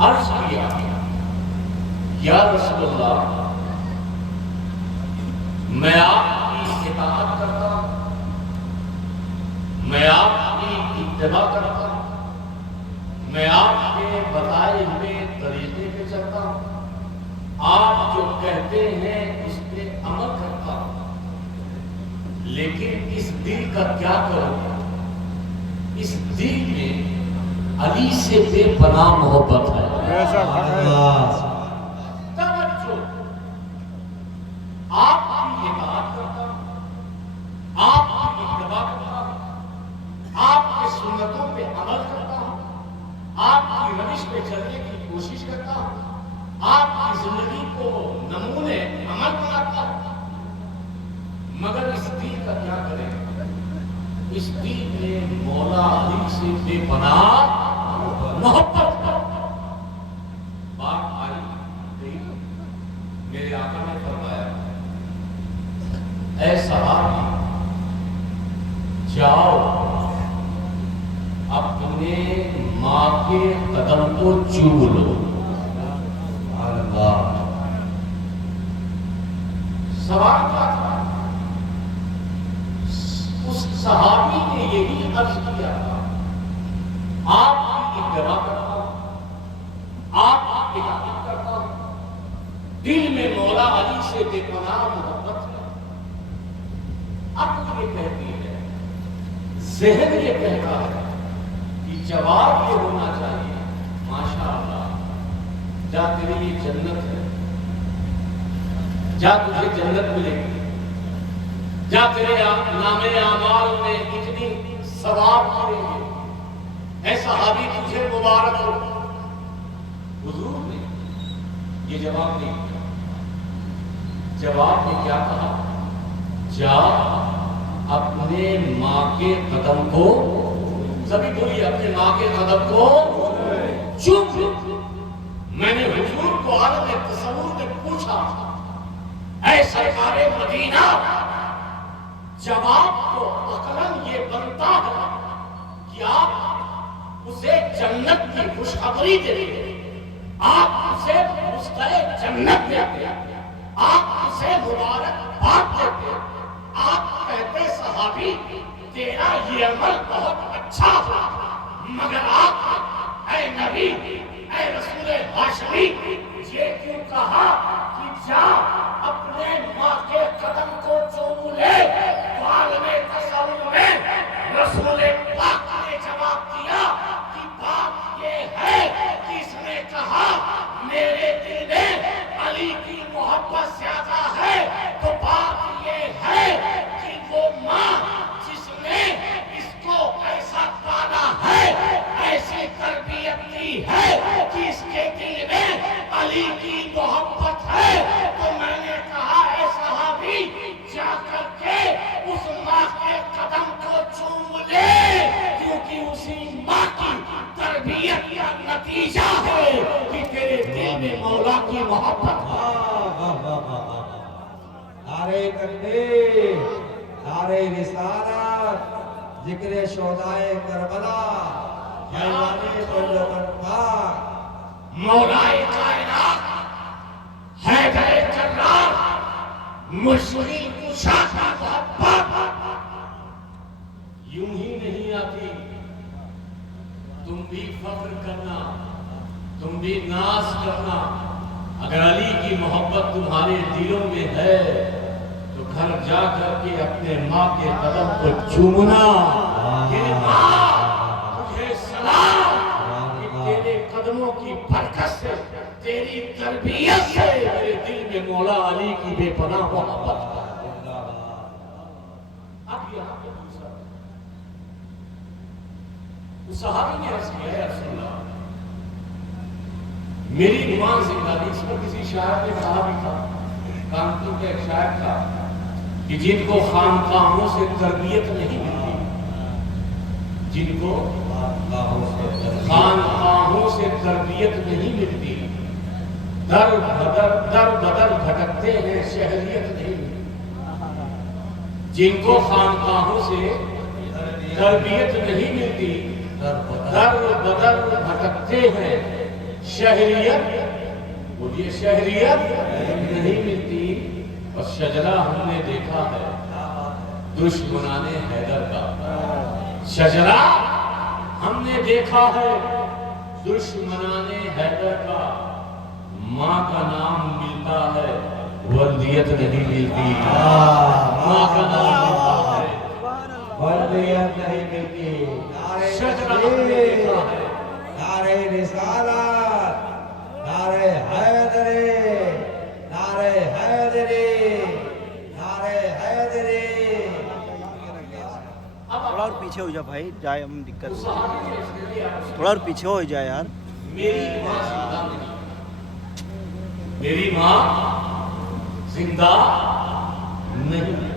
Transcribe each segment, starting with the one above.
عرض کیا یا رسول اللہ میں آپ کی اطاعت کرتا ہوں، میں آپ کی اتباع کرتا ہوں، میں آپ کے بتائے ہوئے طریقے پہ چلتا ہوں، آپ جو کہتے ہیں اس پہ عمل کرتا ہوں، لیکن اس دل کا کیا کروں؟ اس دل میں علی سے بے پناہ محبت ہے۔ توجہ، آپ کی اطاعت کرتا ہوں، آپ کی اتباع کرتا ہوں، آپ کے سنتوں پہ عمل کرتا ہوں، آپ کی روش پہ چلنے کی کوشش کرتا ہوں، آپ کی زندگی کو نمونے عمل بناتا ہوں، مگر اس دل کا کیا کریں؟ اس دل میں مولا علی سے بے پناہ محبت۔ بات آئی گئی، میرے آقا نے فرمایا اے صحابی جاؤ اپنے ماں کے قدم کو چوم لو۔ سوال کیا تھا؟ اس صحابی نے یہی عرض کیا تھا آپ کی اتباع کرتا ہوں، آپ کی اطاعت کرتا ہوں، دل میں مولا علی سے بے پناہ محبت ہے۔ عقل یہ کہتی ہے، ذہن یہ کہتا ہے کہ جواب یہ ہونا چاہیے ماشاء اللہ جا تیری یہ جنت ہے، جا تجھے جنت ملے گی، جا تیرے نامے اعمال میں اتنی ثواب ملیں گے، اے صحابی تجھے مبارک ہو۔ حضور نے یہ جواب نہیں دیا، جواب نے کیا کہا؟ جا اپنے ماں کے قدم کو، سبھی بولیے اپنے ماں کے قدم کو چوم لو۔ میں نے حضور کو عالم تصور میں پوچھا اے سرکار مدینہ، جواب تو عقلاً یہ بنتا ہے کہ آپ اسے جنت کی خوشخبری دیتے، آپ اسے مستحق جنت دیتے، آپ اسے مبارکباد دیتے، آپ کہتے صحابی تیرا یہ عمل بہت اچھا ہوا، مگر آپ اے نبی اے رسول ہاشمی یہ کیوں کہا کہ جا اپنے ماں کے قدم کو چوم لے؟ عالم تصور میں رسول پاک نے جواب دیا کہ بات یہ ہے کہ اس نے کہا میرے دل میں علی کی محبت زیادہ ہے، تو بات یہ ہے کہ وہ ماں جس نے اس کو ایسا پالا ہے، ایسی تربیت دی ہے کہ اس کے دل میں علی کی محبت ہے، تو میں نے کہا اے صحابی جا کر کے اس ماں کے قدم کو چوم لے، کیونکہ اسی ماں کی تربیت کا نتیجہ ہے کہ تیرے دل میں مولا کی محبت ہے۔ نعرہ تکبیر، نعرہ رسالت، ذکر شہدائے کربلا، حیوان بندگان پاک، مولا کائنات حیدر کرار مشکل کشا کی محبت یوں ہی نہیں آتی، تم بھی فخر کرنا، تم بھی ناز کرنا۔ اگر علی کی محبت تمہارے دلوں میں ہے تو گھر جا کر کے اپنے ماں کے قدم کو چومنا کہ ماں تجھے سلام، کہ تیرے قدموں کی برکت سے، تیری تربیت سے میرے دل میں مولا علی کی بے پناہ محبت ہے۔ اب یہاں پہ دوسرا اس صحابی نے عرض کیا یا رسول اللہ میری گمان زندگی، اس پر کسی شاعر نے کہا بھی تھا، کانپور کا ایک شاعر تھا کہ جن کو خانقاہوں سے تربیت نہیں ملتی، جن کو خانقاہوں سے تربیت نہیں ملتی، در بدر بھٹکتے ہیں، شہریت نہیں ملتی۔ جن کو خانقاہوں سے تربیت نہیں ملتی، در بدر بھٹکتے ہیں، شہریت، بولیے شہریت نہیں ملتی، اور شجرہ ہم نے دیکھا ہے دشمنان حیدر کا، شجرہ ہم نے دیکھا ہے دشمنان حیدر کا، ماں کا نام ملتا ہے وردیت نہیں ملتی، ماں کا نام ملتا ہے وردیت نہیں ملتی۔ نعرہ شجرہ ہم نے دیکھا ہے، نعرہ رسالت، نعرہ حیدری، نعرہ حیدری، نعرہ حیدری۔ تھوڑا اور پیچھے ہو جا بھائی، جائے ہم دقت، تھوڑا اور پیچھے ہو جائے یار۔ میری ماں زندہ نہیں، میری ماں زندہ نہیں ہے،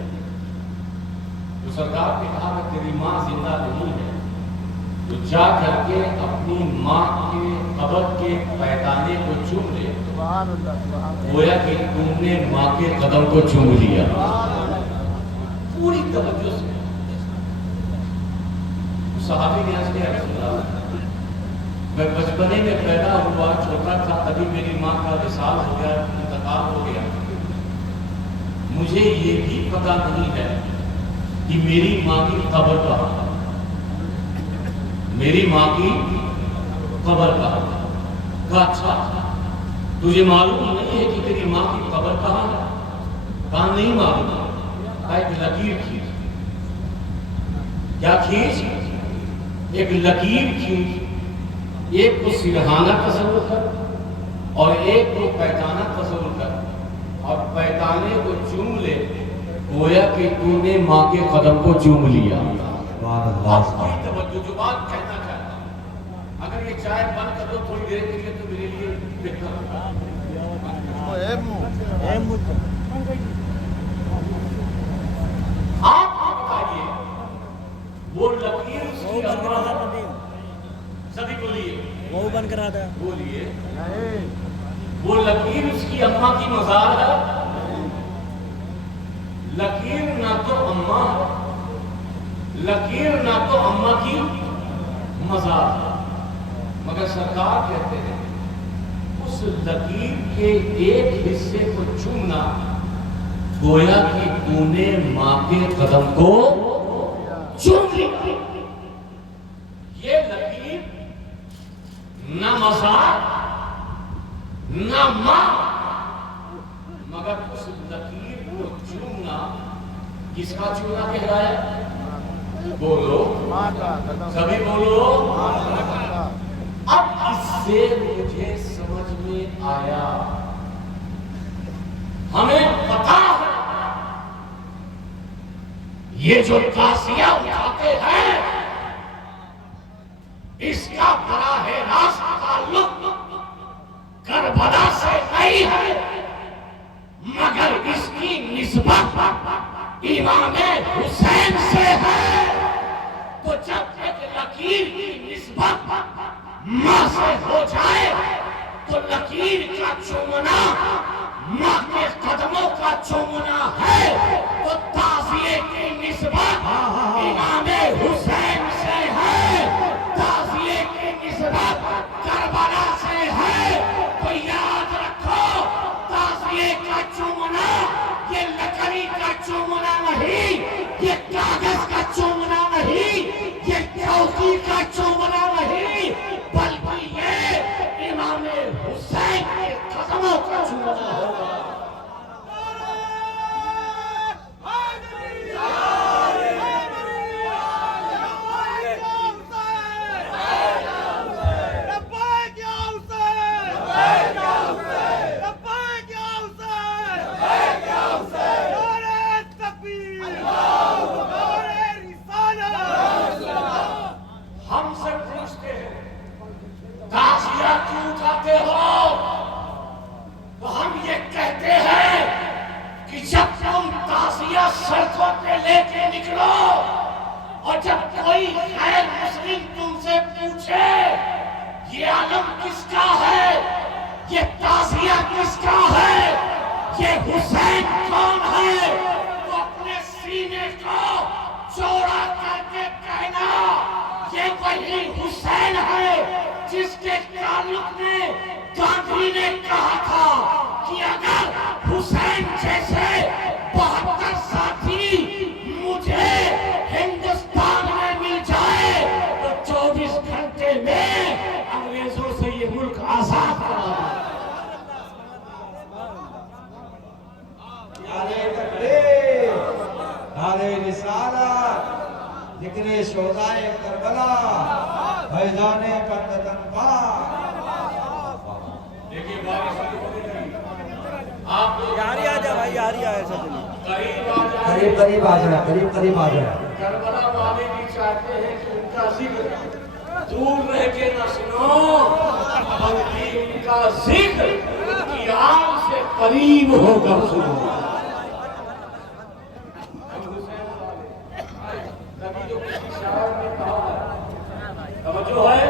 تو سرکار نے کہا کہ تیری ماں زندہ نہیں ہے تو جا کر کے اپنی ماں کے قبر کے پیدانے کو چوم لے، گویا کہ تم نے ماں کے قدم کو چوم لیا۔ پوری توجہ سے صحابی نے عرض کیا رسول اللہ، میں بچپنے میں پیدا ہوا، چھوٹا تھا، تبھی میری ماں کا وصال ہو گیا، انتقال ہو گیا، مجھے یہ بھی پتہ نہیں ہے کہ میری ماں کی قبر کہاں ہے، میری ماں کی قبر کہاں ہے؟ کہا اچھا تجھے معلوم نہیں ہے کہ تیری ماں کی قبر کہاں ہے؟ کہا نہیں معلوم ہے۔ کہا ایک لکیر کھینچ، کیا کھینچ؟ ایک لکیر کھینچ، ایک کو سرہانہ تصور کر اور ایک کو پیتانہ تصور کر، اور پیتانے کو چوم لے، گویا کہ تو نے ماں کے قدم کو چوم لیا۔ آپ کی توجہ، جو بات کہنا چاہتا ہوں، اگر یہ چائے بند کر دو تھوڑی دیر کے لیے تو میرے لیے بہتر ہوگا۔ آپ بتائیے وہ لکیر اس کی اماں ہے، سبھی بولیے وہ بن کر آتا ہے، بولیے وہ لکیر اس کی اماں کی مزار ہے؟ لکیر نہ تو اماں ہے، لکیر نہ تو اماں کی مزار ہے، مگر سرکار کہتے ہیں اس لکیر کے ایک حصے کو چومنا گویا کہ تو نے ماں کے قدم کو چوم لیا۔ یہ لکیر نہ مزار نہ ماں، مگر اس لکیر کو چومنا کس کا چومنا کہلایا؟ بولو سبھی بولو۔ اب اس سے مجھے سمجھ میں آیا، ہمیں پتا ہے یہ جو تعزیہ اٹھاتے ہیں اس کا براہ راست تعلق کربلا سے نہیں ہے، مگر اس کی نسبت امام حسین سے ہے۔ تو جب ایک لکیر کی نسبت ماں سے ہو جائے تو لکیر کا چومنا ماں کے قدموں کا چومنا ہے، تو تعزیے کی نسبت امام حسین سے ہے، تعزیے کی نسبت کربلا سے ہے۔ تو یاد رکھو تعزیے کا چومنا یہ لکڑی کا چومنا نہیں، یہ کاغذ کا چومنا نہیں، یہ چوکی کا چومنا نہیں، بلکہ یہ امام حسین کے قدموں کا چومنا ہوگا۔ ہم سے پوچھتے ہیں تعزیہ کیوں اٹھاتے ہو؟ تو ہم یہ کہتے ہیں کہ جب تم تعزیہ سڑکوں پہ لے کے نکلو اور جب کوئی غیر مسلم تم سے پوچھے یہ علم کس کا ہے، یہ تعزیہ کس کا ہے، یہ حسین کون ہے، تو اپنے سینے کو چوڑا کر کے کہنا یہ وہی حسین ہے جس کے تعلق میں گاندھی نے کہا تھا کہ اگر حسین جیسے 72 ساتھی مجھے ہندوستان میں مل جائے تو 24 گھنٹے میں انگریزوں سے یہ ملک آزاد کرا دوں۔ نعرہ تکبیر، نعرہ رسالت، ذکر شہدائے کربلا، فیضان پنجتن پاک۔ دیکھیے آپ یاری آ جا بھائی، یاری آ ایسا چلیے۔ قریب آ جائیں، قریب قریب آ جائے، قریب قریب آ جائے۔ کربلا والے بھی چاہتے ہیں کہ ان کا ذکر دور رہ کے نہ سنو، بلکہ ان کا ذکر ان کی آنکھ سے قریب ہو کر سنو۔ کبھی جو کسی شاعر نے کہا ہے، توجہ ہے،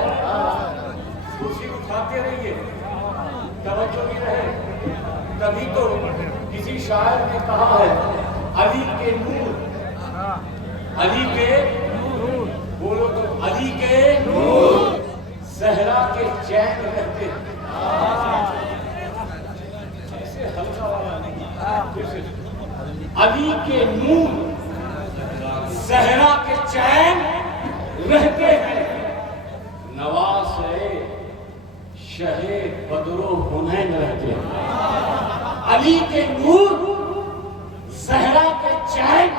کرسی اٹھاتے رہیے، توجہ بھی رہے۔ کبھی تو کسی شاعر نے کہا ہے علی کے نور، علی کے نور، بولو تو علی کے نور، زہرا کے چین رہتے ہیں۔ ایسے ہلکا والا نہیں، علی کے نور زہرا کے چین رہتے ہیں، نواسے شہ بدر و حنین رہتے ہیں۔ علی کے نور زہرا کے چین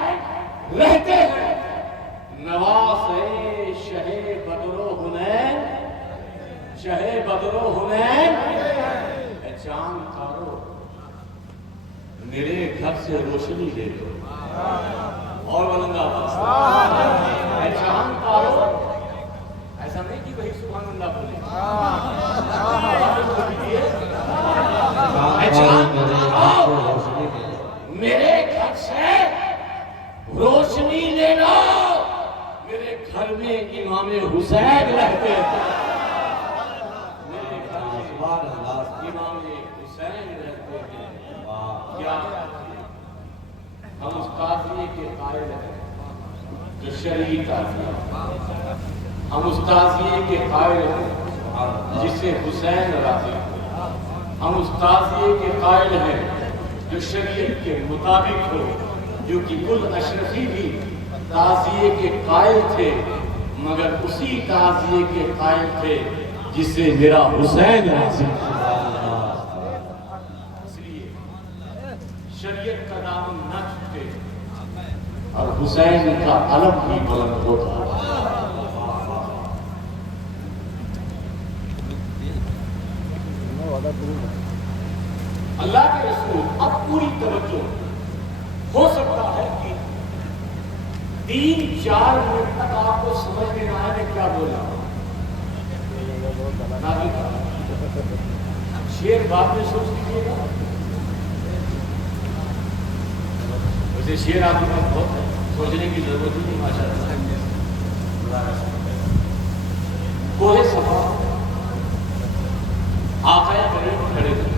رہتے ہیں، نواسے شہ بدر و حنین، شہ بدر و حنین۔ اے چاند تارو میرے گھر سے روشنی لے لو، اور بلند آواز، اے چاند تارو، ایسا نہیں کہ وہی سبحان اللہ بولے، اے چاند تارو میرے گھر سے روشنی لے لو، میرے گھر میں امام حسین رہتے ہیں، میرے گھر میں امام حسین رہتے ہیں۔ کیا ہم اس قاضی کے قائل ہیں جو شرعی قاضی ہے، ہم اس قاضی کے قائل ہیں جس سے حسین راضی ہو، ہم اس قاضی کے قائل ہیں جو شریعت کے مطابق ہو، جو کہ کل اشرفی بھی قاضی کے قائل تھے، مگر اسی قاضی کے قائل تھے جس سے میرا حسین راضی تھا۔ اس لیے شریعت کا دامن نہ چھوٹے اور حسین کا علم بھی بلند ہوتا۔ اللہ کے رسول اب پوری توجہ، ہو سکتا ہے کہ 3-4 منٹ تک آپ کو سمجھ میں نہ آئے میں کیا بولا، شیر بعد میں سوچ لیجیے گا، ویسے شیر آپ کے پاس بہت ہے، سوچنے کی ضرورت ہی نہیں، ماشاء اللہ۔ کوہ صفا آقا کریم کھڑے تھے،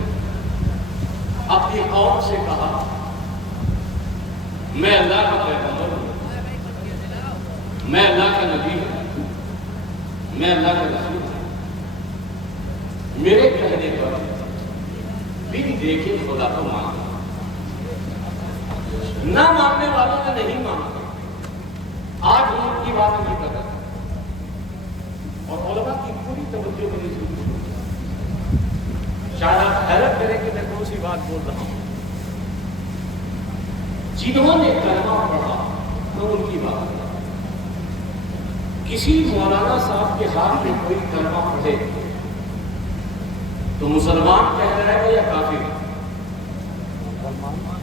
اپنی قوم سے کہا میں اللہ کا پیغمبر ہوں، میں اللہ کا نبی ہوں، میں اللہ کا رسول ہوں، میرے کہنے پر بن دیکھے خدا کو مانا، نہ ماننے والوں نے نہیں مانا، آج ہم ان کی بات نہیں کر رہے، اور علماء کی پوری توجہ میں نہیں سنی۔ شاید آپ حیرت کریں کہ میں کون سی بات بول رہا ہوں، جنہوں نے کلمہ پڑھا تو ان کی بات، کسی مولانا صاحب کے ہاتھ میں کوئی کلمہ پڑھے تو مسلمان کہلائے گا یا کافر؟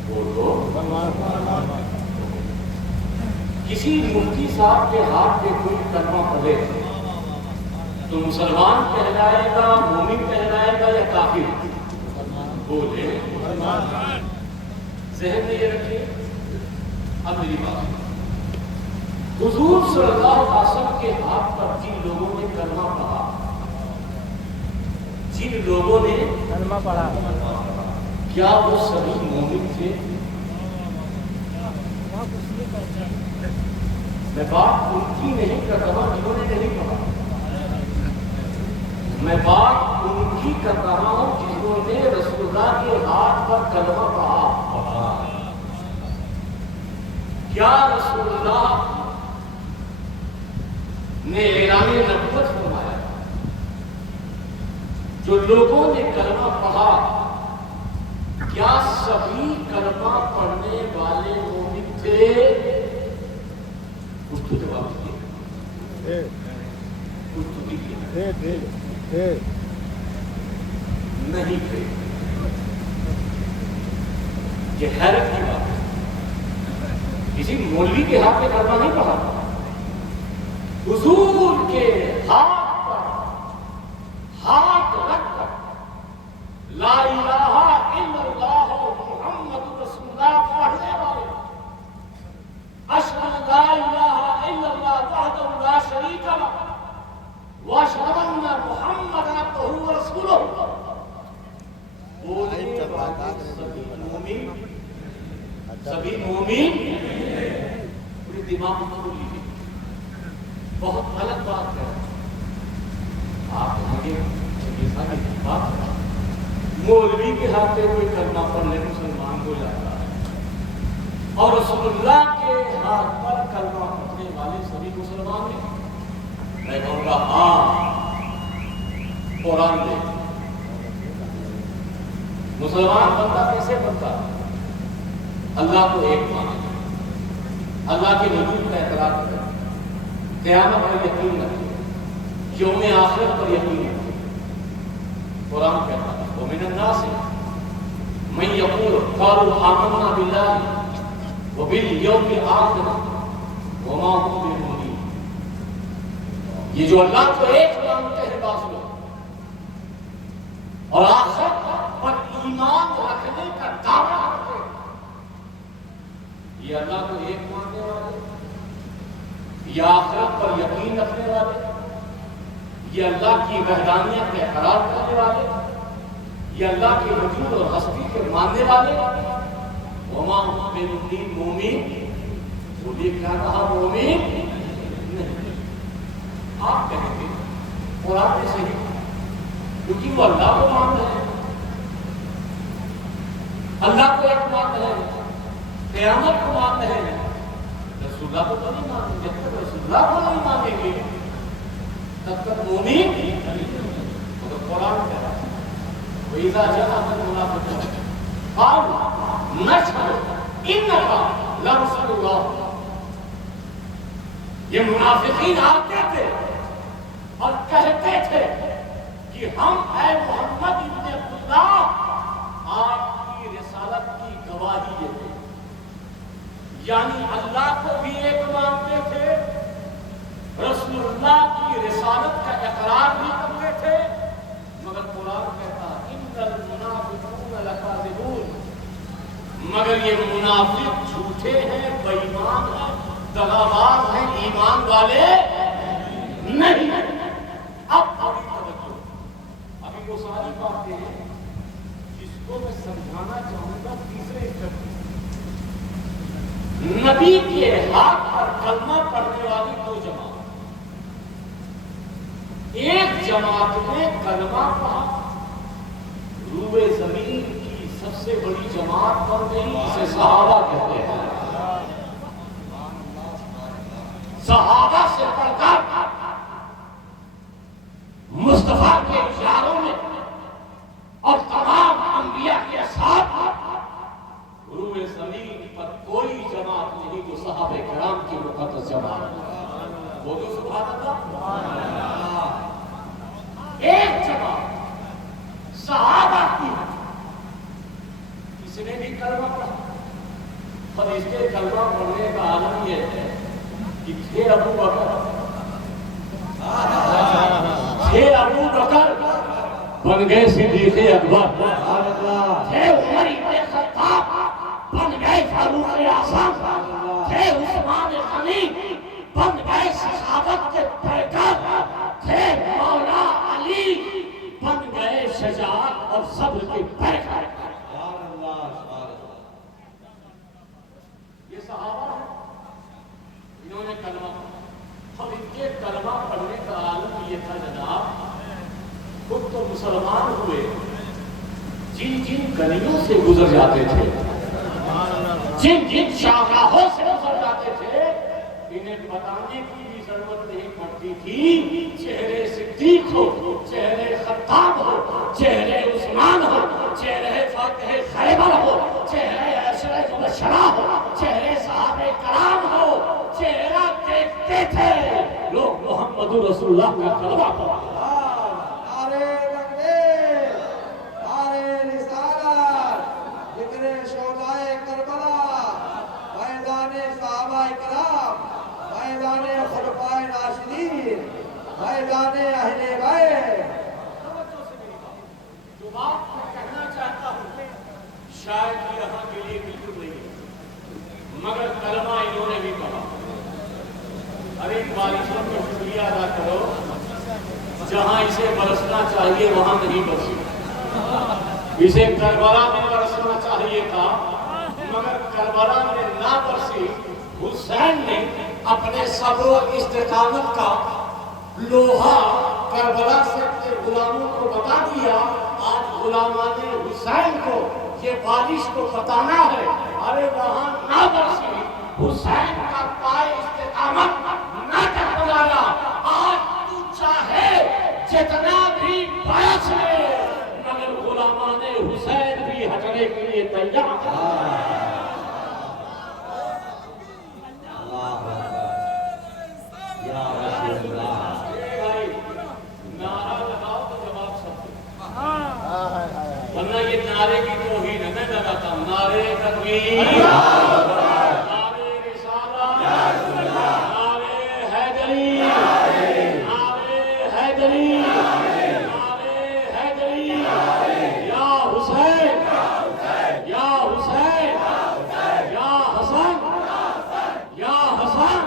بولو، کسی مفتی صاحب کے ہاتھ میں کوئی کلمہ پڑھے تو مسلمان کہلائے گا، مومن کہلائے گا یا کافر؟ بولے، ذہن میں یہ رکھیے۔ اب میری بات، حضور صلی اللہ علیہ وسلم کے ہاتھ پر جن لوگوں نے کلمہ پڑھا، جن لوگوں نے کلمہ پڑھا، کیا وہ سبھی مومن تھے؟ میں بات ان کی نہیں کر رہا جنہوں نے نہیں پڑھا، میں بات ان کی کر رہا ہوں جنہوں نے رسول اللہ کے ہاتھ پر کلمہ پڑھا. کیا رسول اللہ نے اعلان نبوت فرمایا؟ جو لوگوں نے کلمہ پڑھا کیا سبھی کلمہ پڑھنے والے مومن تھے؟ کچھ تو جواب دیے، کچھ تو دیے نہیں تھے. یہ حیرت کی بات ہے. کسی مولوی کے ہاتھ میں کلمہ نہیں پڑھا، حضور کے ہاتھ پر ہاتھ رکھ کر لا الہ الا اللہ محمد رسول اللہ پڑھنے والے، اشہد ان لا الہ الا اللہ وحدہ لا شریک لہ واشہد ان محمد عبدہ ورسولہ، بولنے والے سبھی مومن پوری دماغ کو لیجیے. بہت غلط بات ہے. آپ آگے یہ ساری بات مولوی کے ہاتھ پہ کوئی کلمہ پڑھنے مسلمان ہو جاتا ہے اور رسول اللہ کے ہاتھ پر کلمہ پڑھنے والے سبھی مسلمان ہیں. میں کہوں گا ہاں قرآن دے. مسلمان بندہ کیسے بنتا ہے؟ اللہ کو ایک مانے، اللہ کے وجود کا اعتراف کرے، قیامت پر یقین رکھے، یوم آخرت پر یقین رکھے. قرآن کہتا ہے وَمِنَ النَّاسِ مَن يَقُولُ قَالُوا آمَنَّا بِاللَّهِ وَبِالْيَوْمِ الْآخِرِ وَمَا هُم بِمُؤْمِنِينَ. یہ جو اللہ کو ایک مانتے ہیں بعض لوگ اور آخرت پر ایمان رکھنے کا دعویٰ کرتے ہیں، یہ اللہ کو ایک ماننے والے، یہ آخرت پر یقین رکھنے والے، یہ اللہ کی وحدانیت کا اقرار کرنے والے، یہ اللہ کے وجود اور ہستی کے ماننے والے. وما هم بمؤمنین، مومن بولیے کیا کہا؟ مومن نہیں. آپ کہیں گے قرآن میں صحیح کیونکہ وہ اللہ کو مان رہے ہیں، اللہ کو ایک مان رہے ہیں، قیامت کو مان رہے ہیں. رسول اللہ کو تو نہیں مانیں گے. جب تک رسول اللہ کو نہیں مانیں گے تب تک مومن تو قرآن کہہ رہا ہے وَإِذَا جَاءَكَ الْمُنَافِقُونَ قَالُوا نَشْهَدُ إِنَّكَ لَرَسُولُ اللَّهِ. یہ منافقین آتے تھے اور کہتے تھے کہ ہم اے محمد ابن عبداللہ آپ کی رسالت کی گواہی دیتے. یعنی اللہ کو بھی ایک مانتے تھے، رسول اللہ کی رسالت کا اقرار بھی کرتے تھے، مگر قرآن کہتا ان المنافقون لکاذبون، مگر یہ منافق جھوٹے ہیں، بے ایمان ہیں، دغاباز ہیں، ایمان والے نہیں. اب ابھی توجہ، ابھی وہ ساری باتیں ہیں جس کو میں سمجھانا چاہوں گا. تیسرے نبی کے ہاتھ پر کلمہ پڑھنے والی دو جماعت، ایک جماعت نے کلمہ پڑھا، روئے زمین کی سب سے بڑی جماعت بن گئی، اسے صحابہ کہتے ہیں. صحابہ سے پڑھ کر مصطفیٰ کے اشاروں میں اور تمام انبیاء کے ساتھ روئے زمین پر کوئی جماعت نہیں جو صحابہ کرام کی مقدس جماعت. وہ جو سبحان اللہ، ایک جماعت صحابہ کی، اس نے بھی کلمہ پڑھا. اور اس کے کلمہ پڑھنے کا عالم یہ ہے کہ تھے ابو بکر بن گئے صدیق اکبر، تھے عمر ابن خطاب بن گئے فاروق اعظم، تھے عثمان غنی بن گئے صحابت کے پیکر، تھے مولا علی بن گئے شجاعت اور صبر کے پیکر. یہ صحابہ ہیں، انہوں نے کلمہ پڑھا. اور ان کے کلمہ پڑھنے کا عالم یہ تھا جناب مسلمان ہوئے جن جن گلیوں سے گزر جاتے تھے، جن جن شاہراہوں سے گزر جاتے تھے، انہیں بتانے کی بھی ضرورت نہیں پڑتی تھی چہرے صدیق ہو، چہرے خطاب ہو، چہرے عثمان ہو، چہرے فاتح خیبر ہو، چہرے عشرہ مبشرہ ہو، چہرے صحابہ کرام ہو، چہرہ دیکھتے تھے لوگ محمد رسول اللہ کا کلمہ پڑھا۔ نعرے تکبیر، نعرے رسالت، ذکر شہدائے کربلا، فیضان صحابہ کرام، فیضان خلفائے راشدین، فیضان اہل بیت۔ جو بات میں کہنا چاہتا ہوں شاید یہاں کے لیے بالکل نہیں ہے، مگر کلمہ انہوں نے بھی کہا۔ ارے بارشوں کا شکریہ ادا کرو، جہاں اسے برسنا چاہیے وہاں نہیں برسی، اسے کربلا میں برسنا چاہیے تھا مگر کربلا میں نہ برسی۔ حسین نے اپنے صبر و استقامت کا لوہا کربلا سے اپنے غلاموں کو بتا دیا، آج غلامان حسین کو یہ بارش کو بتانا ہے، ارے وہاں نہ برسی، حسین کا پائے استقامت نہ ٹکرایا، آج تو چاہے جتنا بھی برس لے مگر غلامان حسین بھی ہٹنے کے لیے تیار ہیں۔ یا رسول اللہ، بھائی نعرہ لگاؤ تو جواب سب دو، ورنہ یہ نعرے کی توہین ہے، میں لگاتا ہوں نعرے تکبیر، نعرے رسالت، نعرے حیدری، نعرے حیدری، نعرے حیدری، یا حسین، یا حسین، یا حسن، یا حسن۔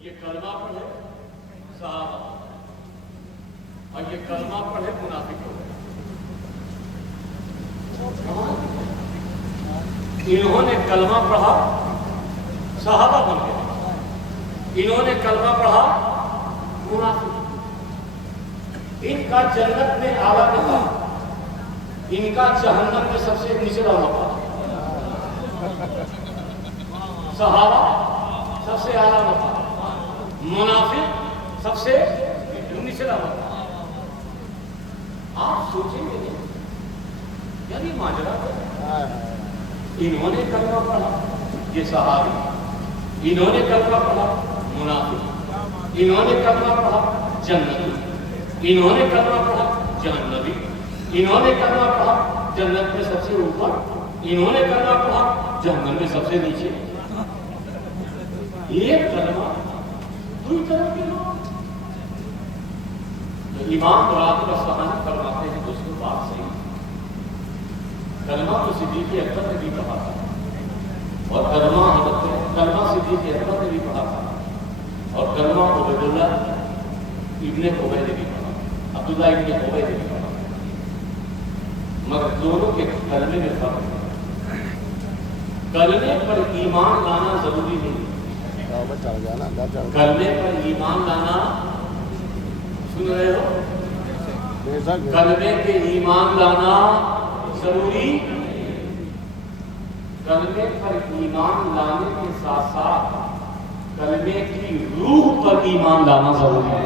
یہ کلمہ پڑھے صحابہ اور یہ کلمہ پڑھے منافق ہو گئے۔ انہوں نے کلمہ پڑھا صحابہ بن گئے، انہوں نے کلمہ پڑھا منافق۔ ان کا جنت میں اعلیٰ مقام، ان کا جہنم میں سب سے نچلا مقام۔ صحابہ سب سے اعلیٰ مقام، منافق سب سے نچلا مقام۔ آپ سوچیں گے نہیں یعنی ماجرا ہے، انہوں نے کلمہ پڑھا یہ صحابی، انہوں نے کلمہ پڑھا منافق، انہوں نے کلمہ پڑھا جنتی، انہوں نے کلمہ پڑھا جہنمی، انہوں نے کلمہ پڑھا جنت میں سب سے اوپر، انہوں نے کلمہ پڑھا جہنم میں سب سے نیچے۔ یہ کلمہ دوسری طرف کے لوگ تو امام مراد اصفہانی فرماتے ہیں دوستوں بات صحیح، کلمہ تو صدیق اکبر نے بھی پڑھا تھا، اور کلمہ صدیق اکبر نے بھی پڑھا تھا، اور کلمہ عبید اللہ ابن ابی نے بھی پڑھا، عبداللہ ابن ابی نے بھی پڑھا، مگر دونوں کے کلمے میں فرق ہے۔ کلمے پر ایمان لانا ضروری نہیں، کلمے پر ایمان لانا، سن رہے ہو، کلمے پہ ایمان لانا ضروری، کلمے پر ایمان لانے کے ساتھ ساتھ کلمے کی روح پر ایمان لانا ضروری ہے۔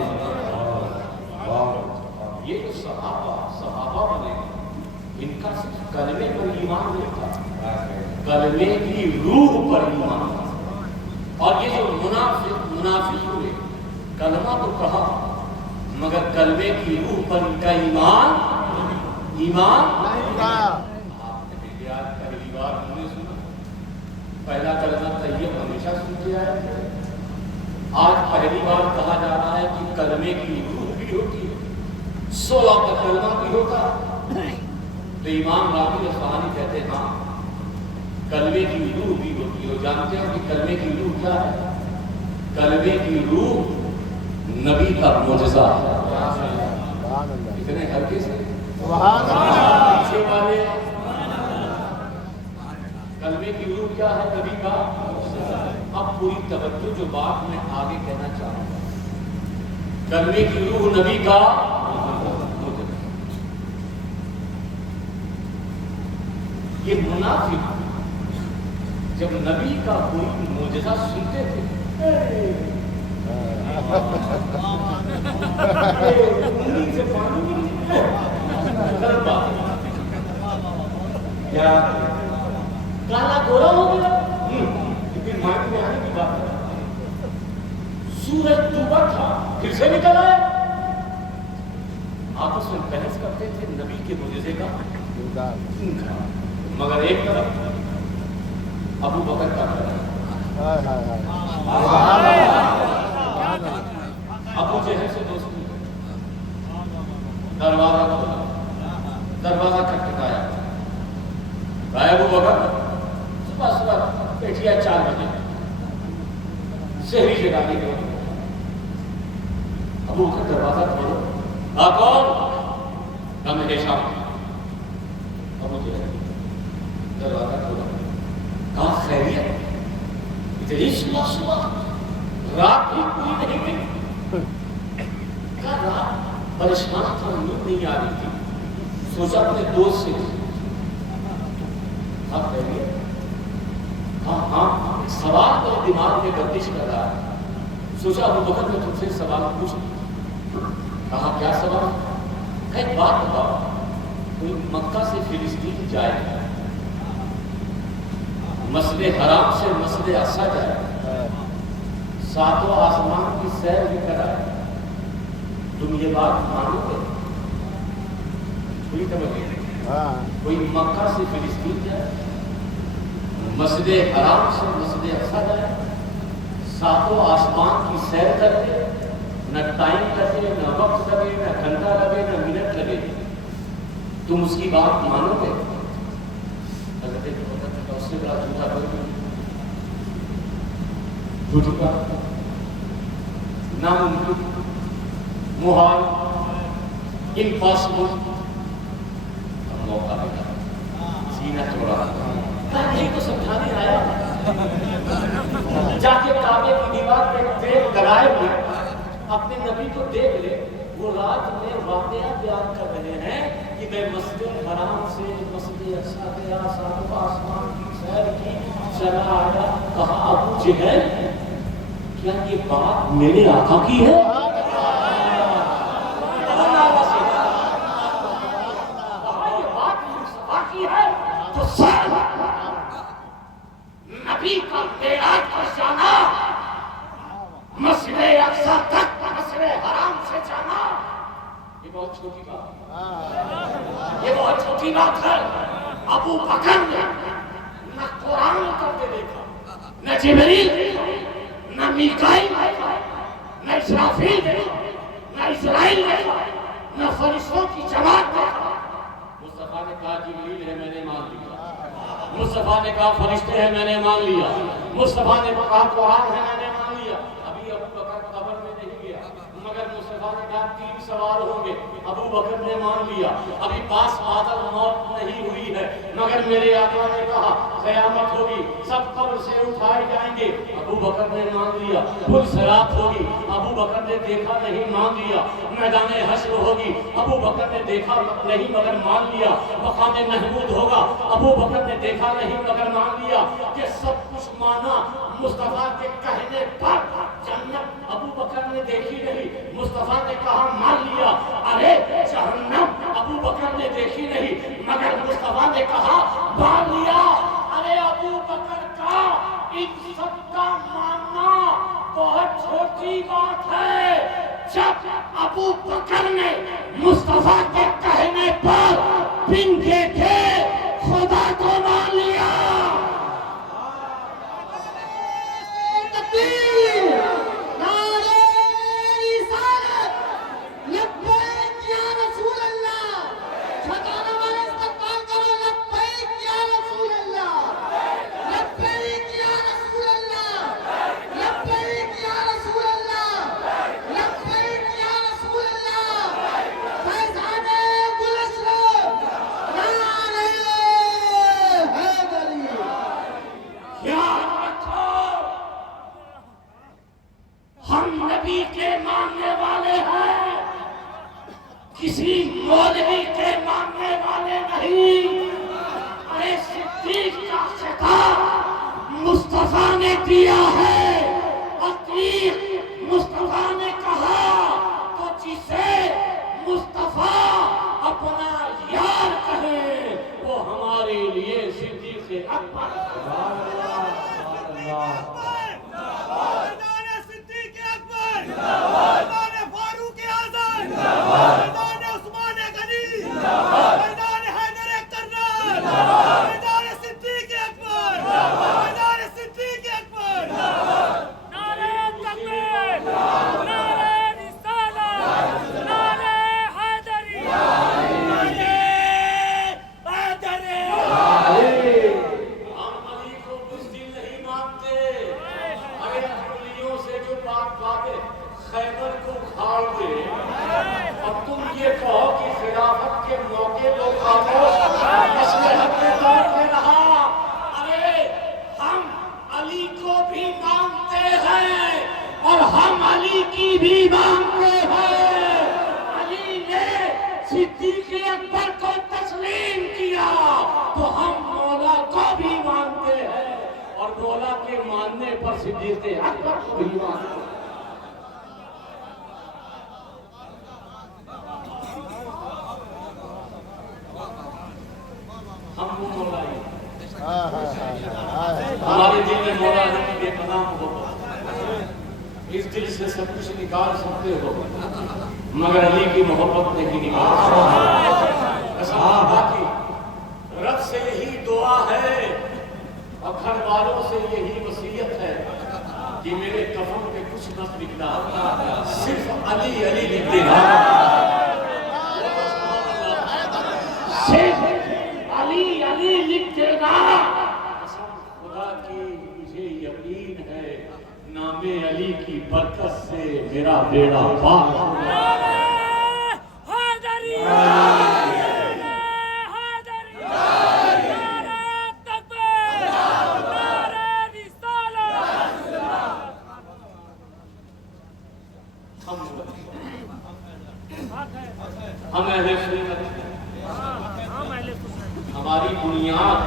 یہ جو صحابہ بنے ان کا صرف کلمے پر ایمان نہیں تھا، کلمے کی روح پر ایمان تھا۔ اور یہ جو منافق ہوئے کلمہ تو کہا مگر کلمے کی روح پر ان کا ایمان آپ نے پہلی بار ہم نے سنا، پہلا کلمہ طیب ہمیشہ سنتے آئے، آج پہلی بار کہا جا رہا ہے کہ کلمے کی روح بھی ہوتی ہے، 16 کا کلمہ بھی ہوتا ہے، تو امام راغب اصفہانی کہتے ہیں ہاں کلمے کی روح بھی ہوتی ہے۔ جانتے ہیں کہ کلمے کی روح کیا ہے؟ کلمے کی روح نبی کا معجزہ ہے۔ اتنے ہلکے سے پیچھے والے، کلمے کی روح کیا ہے؟ نبی کا معجزہ ہے۔ اب پوری توجہ جو بات میں آگے کہنا چاہ رہا ہوں، کلمے کی روح نبی کا یہ منافق جب نبی کا کوئی معجزہ سنتے تھے کیا کالا گورا ہو گیا، لیکن مائنڈ میں آنے کی بات ہے سورج ڈوبا تھا پھر سے نکل آئے، آپس میں بحث کرتے تھے نبی کے معجزے کا انکار، مگر ایک طرف ابو بکر کا ابو جہل سے دوستی، دروازہ کھٹکھٹایا، بھائی ابو بکر صبح صبح بیٹھیا 4 بجے شہری جگہ کے گئے، ابو بکر دروازہ کھولو، کون؟ ہم ہشام، ابو جہل دروازہ کھولا، کہا خیریت؟ اتنی صبح رات بھی پوری نہیں گئی، کہا رات پریشان تھا، نیند نہیں آ رہی تھی، سوچا اپنے دوست سے، کہا خیریت؟ کہا ہاں، ایک سوال میرے دماغ میں گردش کر رہا ہے، سوچا ابو بکر میں تم سے سوال پوچھوں، کہا کیا سوال؟ کہا ایک بات بتاؤ، کوئی مکہ سے فلسطین جائے، مسجد حرام سے مسجد اقصی جائے، 7 آسمان کی سیر بھی کرائے، تم یہ بات مانو گے؟ کوئی مکہ سے فلسطین جائے، مسجد حرام سے مسجد اقصی جائے، 7 آسمان کی سیر کرے، نہ ٹائم لگے، نہ وقت لگے، نہ گھنٹہ لگے، نہ منٹ لگے، تم اس کی بات مانو گے؟ حضرت اس سے بڑا جھوٹا کوئی نہیں، جھوٹی بات ناممکن، محال، امپاسبل، موقع ملا، سینہ توڑا، نہیں تو سمجھانے آیا، جا کے کعبے کی دیوار پہ تیل لگائے ہوئے اپنے نبی کو دیکھ لے، وہ رات میں واقعہ بیان کر رہے ہیں کہ میں مسجد حرام سے مسجد اقصی گیا، 7 آسمان کی سیر کی، چلا آیا، کہا ابو جہل کیا یہ بات میرے آقا کی ہے؟ نبی کا معراج پر جانا، مسجد اقصی تک مسجد حرام سے جانا، یہ بہت چھوٹی بات ہے، یہ بہت چھوٹی بات ہے۔ ابو بکر نے نہ قرآن اترتے دیکھا، نہ جبریل، نہ میکائیل، نہ اسرافیل، نہ اسرائیل، نہ فرشتوں کی جماعت دیکھا۔ مصطفیٰ نے کہا جبریل ہے، میں نے مان لیا، مصطفیٰ نے کہا فرشتے ہیں، میں نے مان لیا، مصطفیٰ نے کہا قرآن ہے، میں نے مان لیا۔ ابھی ابو بکر قبر میں نہیں گیا، مگر مصطفیٰ نے کہا 3 سوال ہوں گے، ابو بکر نے مان لیا۔ ابھی پاس بادل موت نہیں ہوئی ہے، مگر میرے آقا نے کہا قیامت ہوگی، سب قبر سے اٹھائے جائیں گے، ابو بکر نے مان لیا۔ پھر صراط ہوگی، ابو بکر نے دیکھا نہیں، مان لیا۔ میدان حشر ہوگی، ابو بکر نے دیکھا نہیں مگر مان لیا۔ مقام محمود ہوگا، ابو بکر نے دیکھا نہیں مگر مان لیا۔ یہ سب کچھ مانا مصطفیٰ کے کہنے پر۔ جنت ابو بکر نے دیکھی نہیں، مصطفیٰ نے کہا مان لیا۔ ارے جہنم ابو بکر نے دیکھی نہیں مگر مصطفیٰ نے کہا مان لیا۔ ارے ابو بکر کا ان سب کا ماننا بہت چھوٹی بات ہے۔ جب ابو بکر نے مصطفیٰ کے کہنے پر بن دیکھے خدا کو مان لیا۔ ہم نبی کے ماننے والے ہیں، کسی مولوی کے ماننے والے نہیں۔ ارے صدیق کا خطاب مصطفیٰ نے دیا ہے، عتیق مصطفیٰ نے کہا، تو جسے مصطفیٰ اپنا یار کہے وہ ہمارے لیے صدیق اکبر۔ میدان صدیق اکبر، میدان فاروق اعظم، میدان عثمان غنی، میدان حیدر کرار، میدان صدیق اکبر، میدان صدیق اکبر۔ نعرہ تکبیر، نعرہ رسالت، نعرہ حیدری، نعرہ حیدری۔ ہم علی کو بزدل نہیں مانتے، اگر انگلیوں سے جو بات باتیں خیبر کو کھاڑ دے اور تم یہ کہو کہ خلافت کے موقع کو خاموش مصلحت میں بیٹھے رہا۔ ارے ہم علی کو بھی مانتے ہیں اور ہم علی کی بھی مانتے ہیں۔ علی نے صدیق اکبر کو تسلیم کیا تو ہم مولا کو بھی مانتے ہیں اور مولا کے ماننے پر صدیق اکبر کو بھی مانتے ہیں۔ ہم وہ مولا ہی ہمارے دل میں مولا علی کی بے پناہ محبت، اس دل سے سب کچھ نکال سکتے ہو مگر علی کی محبت نہیں نکال سکتے۔ قسم خدا کی، رب سے یہی دعا ہے اور گھر والوں سے یہی وصیت ہے کہ میرے کفن پہ کچھ مت لکھنا، صرف علی علی لکھ دینا، صرف علی علی لکھ دینا۔ قسم خدا کی مجھے یقین ہے نام علی کی برکت سے میرا بیڑا پار ہوگا۔ ہم اہل سنت ہیں، ہماری بنیاد،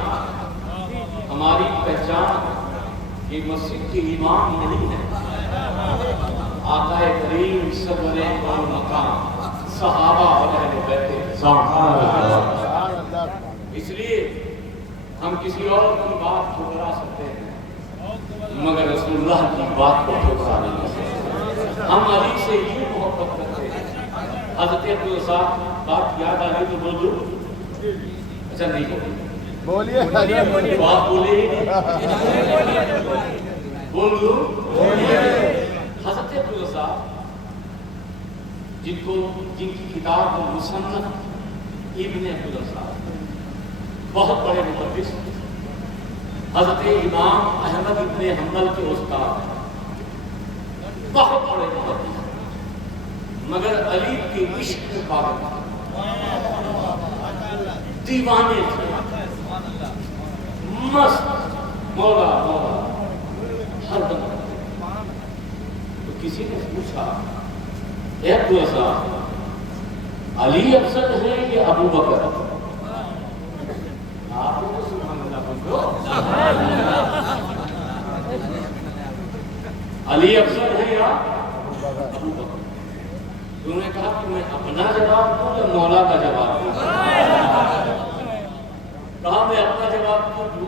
ہماری پہچان یہ مسجد کی امام نہیں ہے، آقا کریم صبر اور مقام صحابہ اور اہل بیت نظام۔ اس لیے ہم کسی اور کی بات ٹھکرا سکتے ہیں مگر رسول اللہ کی بات کو ٹھکرا نہیں سکتے۔ ہم علی سے یہ محبت کرتے ہیں۔ حضرت ابو صاحب بات یاد آ رہی تو بول دوں؟ اچھا نہیں بولیے، بات بولے ہی نہیں، بول دوں؟ حضرت ابو صاحب جن کی کتاب مصنف ابن ابو صاحب بہت بڑے محدث، حضرت امام احمد ابن حنبل کے استاد، بہت بڑے محدث، مگر علی کے عشق کے پاگل دیوانے تھے، مست مولا مولا ہر دم۔ تو کسی نے پوچھا اے ابو صاحب علی افضل ہے یا ابو بکر؟ آپ نے تو سبحان اللہ بولو، علی افضل ہے یا ابو بکر؟ انہوں نے کہا کہ میں اپنا جواب دوں یا مولا کا جواب دوں؟ کہا میں اپنا جواب کیوں دوں؟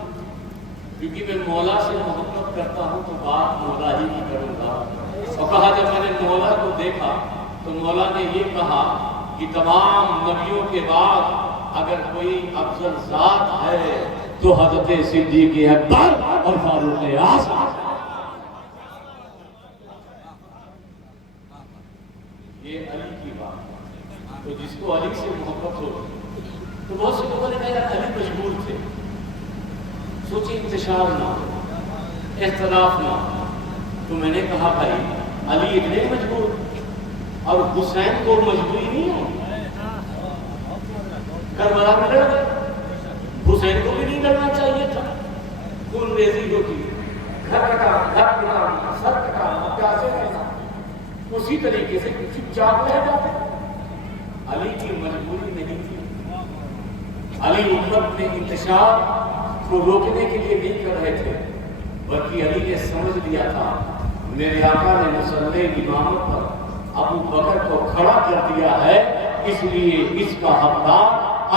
کیونکہ میں مولا سے محبت کرتا ہوں تو بات مولا ہی کی کروں گا۔ اور کہا جب میں نے مولا کو دیکھا تو مولا نے یہ کہا کہ تمام نبیوں کے بعد اگر کوئی افضل ذات ہے تو حضرت صدیق اکبر اور فاروق اعظم۔ یہ علی کی بات، تو جس کو علی سے محبت ہو تو بہت سے لوگوں نے کہا علی مجبور تھے، سوچیں انتشار نہ ہو، اختلاف نہ ہو، تو میں نے کہا بھائی علی اتنے مجبور اور حسین کو مجبوری نہیں ہے، کربلا میں لڑ گئے، حسین کو بھی نہیں لڑنا چاہیے تھا، خون ریزی ہوتی، گھر کا کام، سر کا کام، پیاسے کرنا، اسی طریقے سے چپ چاپ رہ جاتے. علی کی مجبوری نہیں تھی. علی امت میں انتشار کو روکنے کے لیے نہیں کر رہے تھے، بلکہ علی نے سمجھ لیا تھا میرے آقا نے مصلی امامت پر ابو بکر کو کھڑا کر دیا ہے، اس لیے اس کا حقدار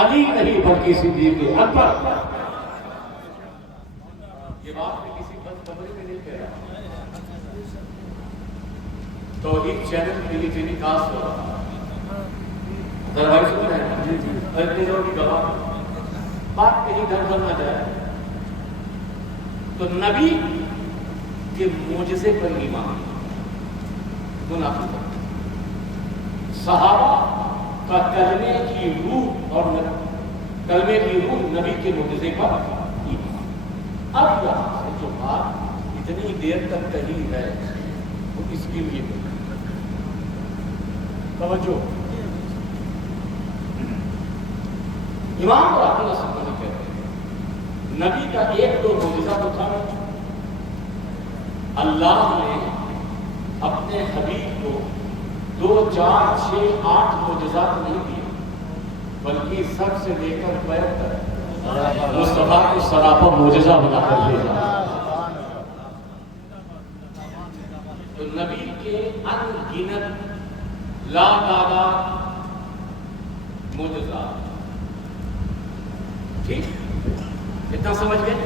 علی نہیں بلکہ صدیق اکبر. یہ بات میں کسی بدخبری میں نہیں کہہ رہا. توحید چینل کے لیے ٹیلی کاسٹ ہو رہا دروائے سن رہے ہیں اتنے لوگوں کی گواہ بات کہیں گھر بن نہ جائے. تو نبی کے معجزے پر ایمان منافق. صحابہ کا کلمے کی روح اور کلمے کی روح نبی کے معجزے پر ایمان. اب یہاں سے جو بات اتنی دیر تک کہی ہے وہ اس کے لیے توجہ. امام راحل السلام کہتے ہیں نبی کا ایک دو معجزہ تو تھا. اللہ نے اپنے حبیب کو 2 4 6 8 معجزات نہیں دیے، بلکہ سب سے لے کر پیر تک مصطفیٰ کو سراپا معجزہ بنا کر دیا. تو نبی کے ان گنت لا تعداد معجزات. ٹھیک اتنا سمجھ گئے؟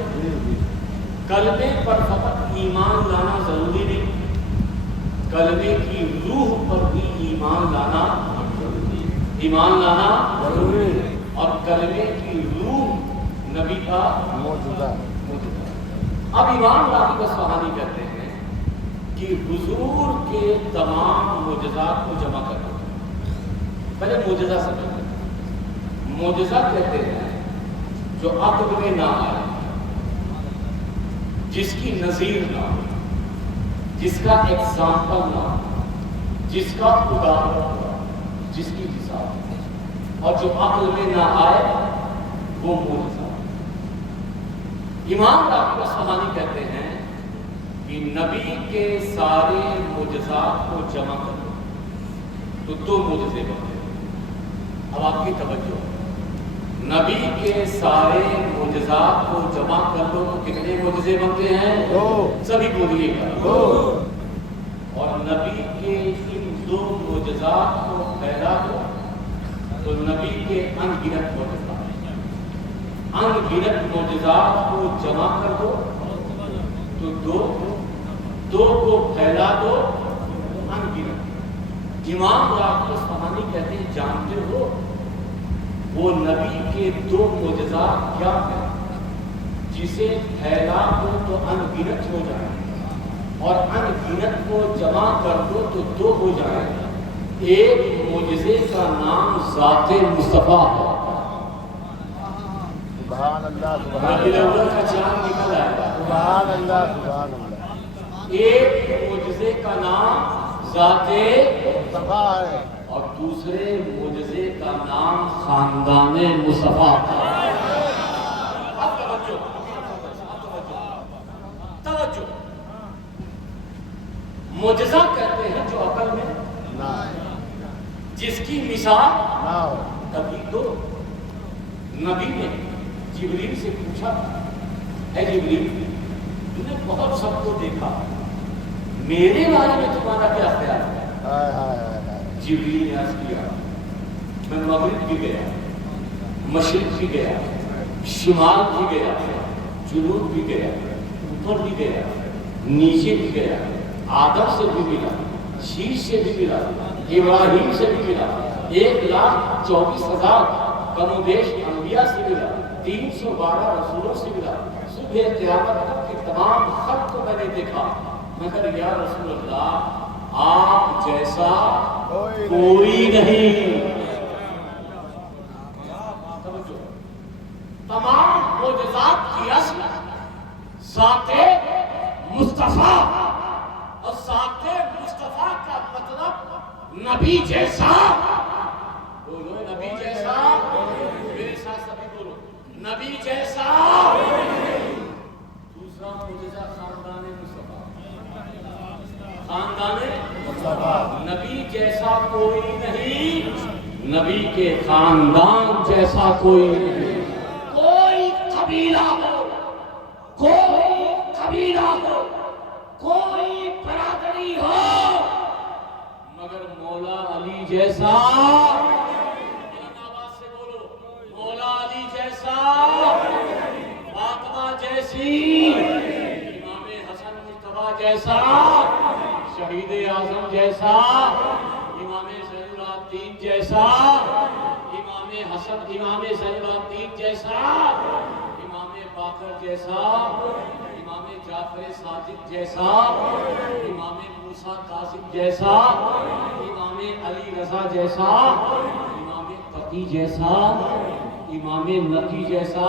کلمے پر فقط ایمان لانا ضروری نہیں، کلمے کی روح پر بھی ایمان لانا ضروری ہے. اور کلمے کی روح نبی کا معجزہ. اب امام راغب اصفہانی کہتے ہیں کہ حضور کے تمام معجزات کو جمع کر دو. پہلے معجزہ سمجھیں. معجزہ کہتے ہیں جو عقل میں نہ آئے، جس کی نظیر نہ ہو، جس کا ایگزامپل نہ ہو، جس کا اداہرن ہو، جس کی مثال، اور جو عقل میں نہ آئے وہ معجزہ. امام راغب اصفہانی کہتے ہیں کہ نبی کے سارے معجزات کو جمع کر دو تو 2 معجزے بنتے ہیں. اب آپ کی توجہ، نبی کے سارے معجزات کو جمع کر دو تو کتنے معجزے بنتے ہیں؟ 2. سبھی بولیے گا 2. اور نبی کے ان 2 معجزات کو پھیلا دو تو نبی کے ان گنت معجزات کو جمع کر دو تو 2 کو پھیلا دو ان گنت. امام راغب اصفہانی کہتے ہیں جانتے ہو وہ نبی کے 2 معجزات کیا ہیں جسے پھیلا دو تو ان گنت ہو جائے اور ان گنت کو جمع کر دو تو 2 ہو جائے. ایک معجزے کا نام ذات مصطفیٰ ہے. سبحان اللہ ربیع الاول کا چاند نکل آئے گا. سبحان اللہ سبحان اللہ. ایک معجزے کا نام ذات مصطفیٰ ہے اور دوسرے معجزے کا نام خاندان مصطفیٰ. توجہ، معجزہ کہتے ہیں جو عقل میں نہ جس کی مثال نہ ہو. تبھی تو نبی نے جبریل سے پوچھا اے جبریل تو نے بہت سب کو دیکھا، میرے بارے میں تمہارا کیا خیال ہے؟ ہائے ہائے ہائے. جبریل نے عرض کیا میں مغرب بھی گیا، مشرق بھی گیا، شمال بھی گیا، جنوب بھی گیا، اوپر بھی گیا، نیچے بھی گیا، آدم سے بھی ملا، شیش سے بھی ملا، ابراہیم سے بھی ملا، 1,24,000 کم و بیش انبیاء سے ملا، 312 رسولوں سے ملا. صبح قیامت تک کے تمام خلق کو میں نے دیکھا، مگر یا رسول اللہ آپ جیسا کوئی نہیں. تمام معجزات کی اصل ذات مصطفیٰ اور ذات مصطفیٰ کا مطلب نبی جیسا. بولو نبی جیسا. میرے ساتھ سبھی بولو نبی جیسا. دوسرا معجزہ خاندان مصطفیٰ. خاندان نبی جیسا کوئی نہیں، نبی کے خاندان جیسا کوئی نہیں۔ کوئی قبیلہ ہو، کوئی قبیلہ ہو، کوئی برادری ہو، مگر مولا علی جیسا، آواز سے بولو، مولا علی جیسا، فاطمہ جیسی، امام حسن مجتبیٰ جیسا، شہید اعظم جیسا، امام زین العابدین جیسا، امام حسن، امام زین العابدین جیسا، امام باقر جیسا، امام جعفر صادق جیسا، امام موسیٰ کاظم جیسا، امام علی رضا جیسا، امام تقی جیسا، امام نقی جیسا،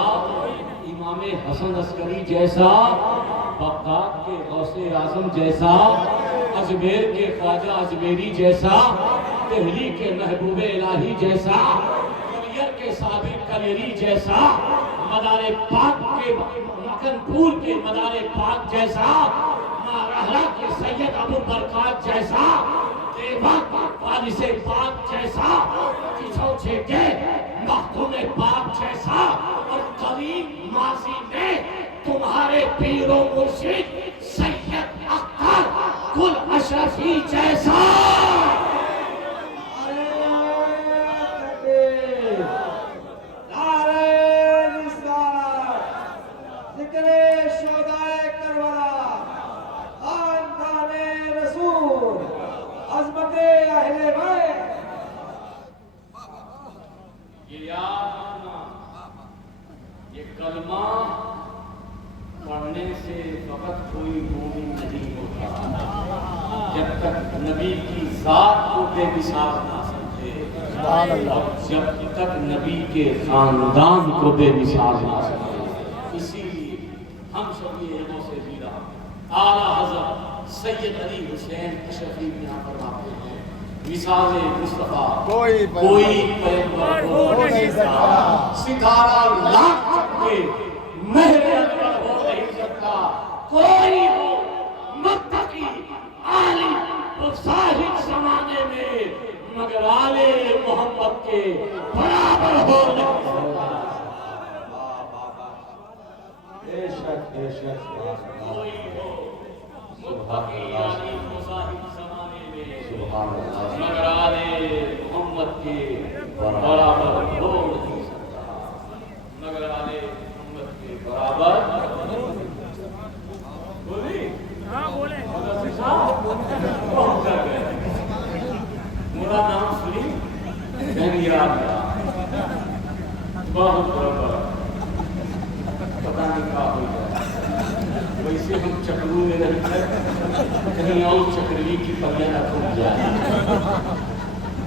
امام حسن عسکری جیسا، بغداد کے غوث اعظم جیسا، اجمیر کے خواجہ اجمیری جیسا، دہلی کے محبوب الہی جیسا، کلیر کے سابق کلیری جیسا، مدار پاک کے مکن پور کے مدار پاک جیسا، مارہلا کے سید ابو برکات جیسا، دیوا کا فارس پاک جیسا، کچھوچے کے مختوم پاک جیسا، اور قریب ماضی میں تمہارے پیر و مرشد سید اختر گل اشرفی جیسا۔ یہ کلمہ پڑھنے سے فقط کوئی مومن نہیں ہوتا جب تک نبی کی ذات کو بے مثال نہ سمجھے، اور جب تک نبی کے خاندان کو بے مثال نہ سمجھے۔ اسی لیے ہم سب یہ علموں سے زیرہ اعلیٰ حضرت سید علی حسین اشرفی یہاں فرماتے ہیں، مثال مصطفیٰ کوئی پیغمبر ہو نہیں سکتا، ستارہ لاکھ چکے مہر انور ہو نہیں سکتا، کوئی ہو متقی عالم اور صاحب زمانے میں مگر آل محمد کے برابر ہو نہیں سکتا۔ بے شک بے شک کوئی ہو متقی عالم اور صاحب زمانے میں مگر آل محمد کے برابر ہو نہیں سکتا، مگر آل محمد کے برابر بولی؟ ہاں بولے بہت کر گئے، میرا نام سنی کہیں یاد رہا، بہت برابر پتہ نہیں کہا ہو جائے۔ ویسے ہم چکروں میں رہتے کہیں اور چکروی کی پریاں نہ کھل جائے،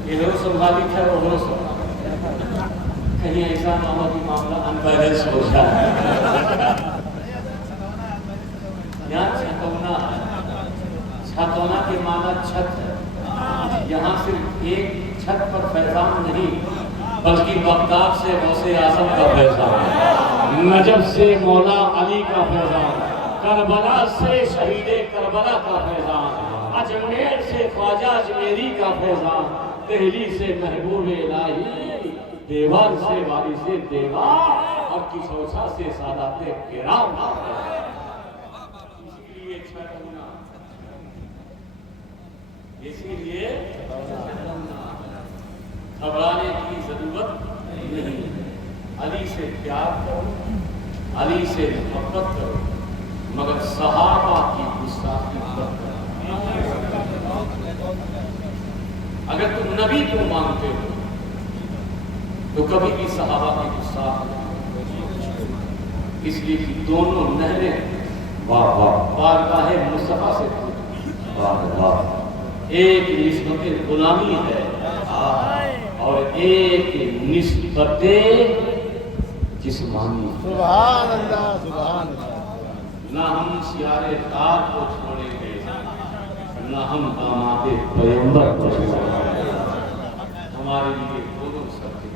یہ لوگ سنبھالی تھا وہ سنبھالی، کہیں ایسا نہ ہو کہ معاملہ انبیلنس ہو جائے۔ یہاں چھتونا ہے، چھتونا کے معنی چھت ہے، یہاں صرف ایک چھت پر فیضان نہیں بلکہ بغداد سے غوث اعظم کا فیضان، نجف سے مولا علی کا فیضان، کربلا سے شہید کربلا کا فیضان، اجمیر سے خواجہ اجمیری کا فیضان، دہلی سے محبوب الہی، دیوار سے وارث دیوار، اور کسوچا سے سادات کرام کا فیضان۔ اسی لیے چھتونا، اسی لیے گھبرانے کی ضرورت نہیں، علی سے پیار کرو، علی سے محبت کرو، مگر صحابہ کی گستاخی مت کرو۔ اگر تم نبی کو مانتے ہو تو کبھی بھی صحابہ کی گستاخی مت کرو، اس لیے کہ دونوں نہریں بارگاہ مصطفیٰ سے ایک نسبت غلامی ہے اور ایک نسبت جسمانی ہے۔ سبحان اللہ سبحان اللہ۔ نہ ہم سیارے تاج کو چھوڑیں گے، نہ ہم داماد پیغمبر کو چھوڑیں گے۔ ہمارے لیے دونوں سب کے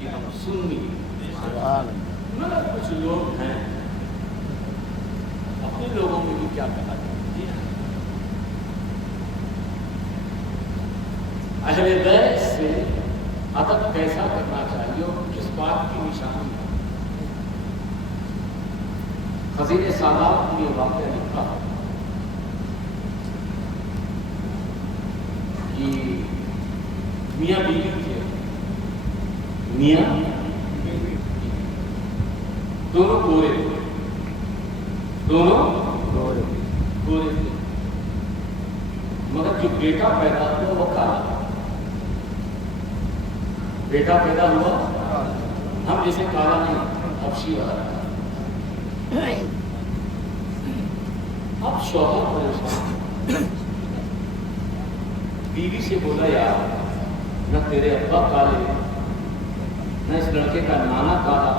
کہ ہم سنی مگر کچھ لوگ ہیں، اپنے لوگوں میں بھی کیا کہا جائے، اہل بیت سے ادب کیسا کرنا چاہیے اور کس بات کی نشانی ہے؟ خزینہ سادات نے یہ واقعہ لکھا کہ میاں بیوی تھے، میاں دونوں گورے تھے، دونوں گورے تھے، مگر جو بیٹا پیدا ہوا وہ کالا، بیٹا پیدا ہوا ہم جیسے کالا نہیں، حبشی والا۔ اب شوہر پریشان، بیوی سے بولا یار نہ تیرے ابا کالے، نہ اس لڑکے کا نانا کالا،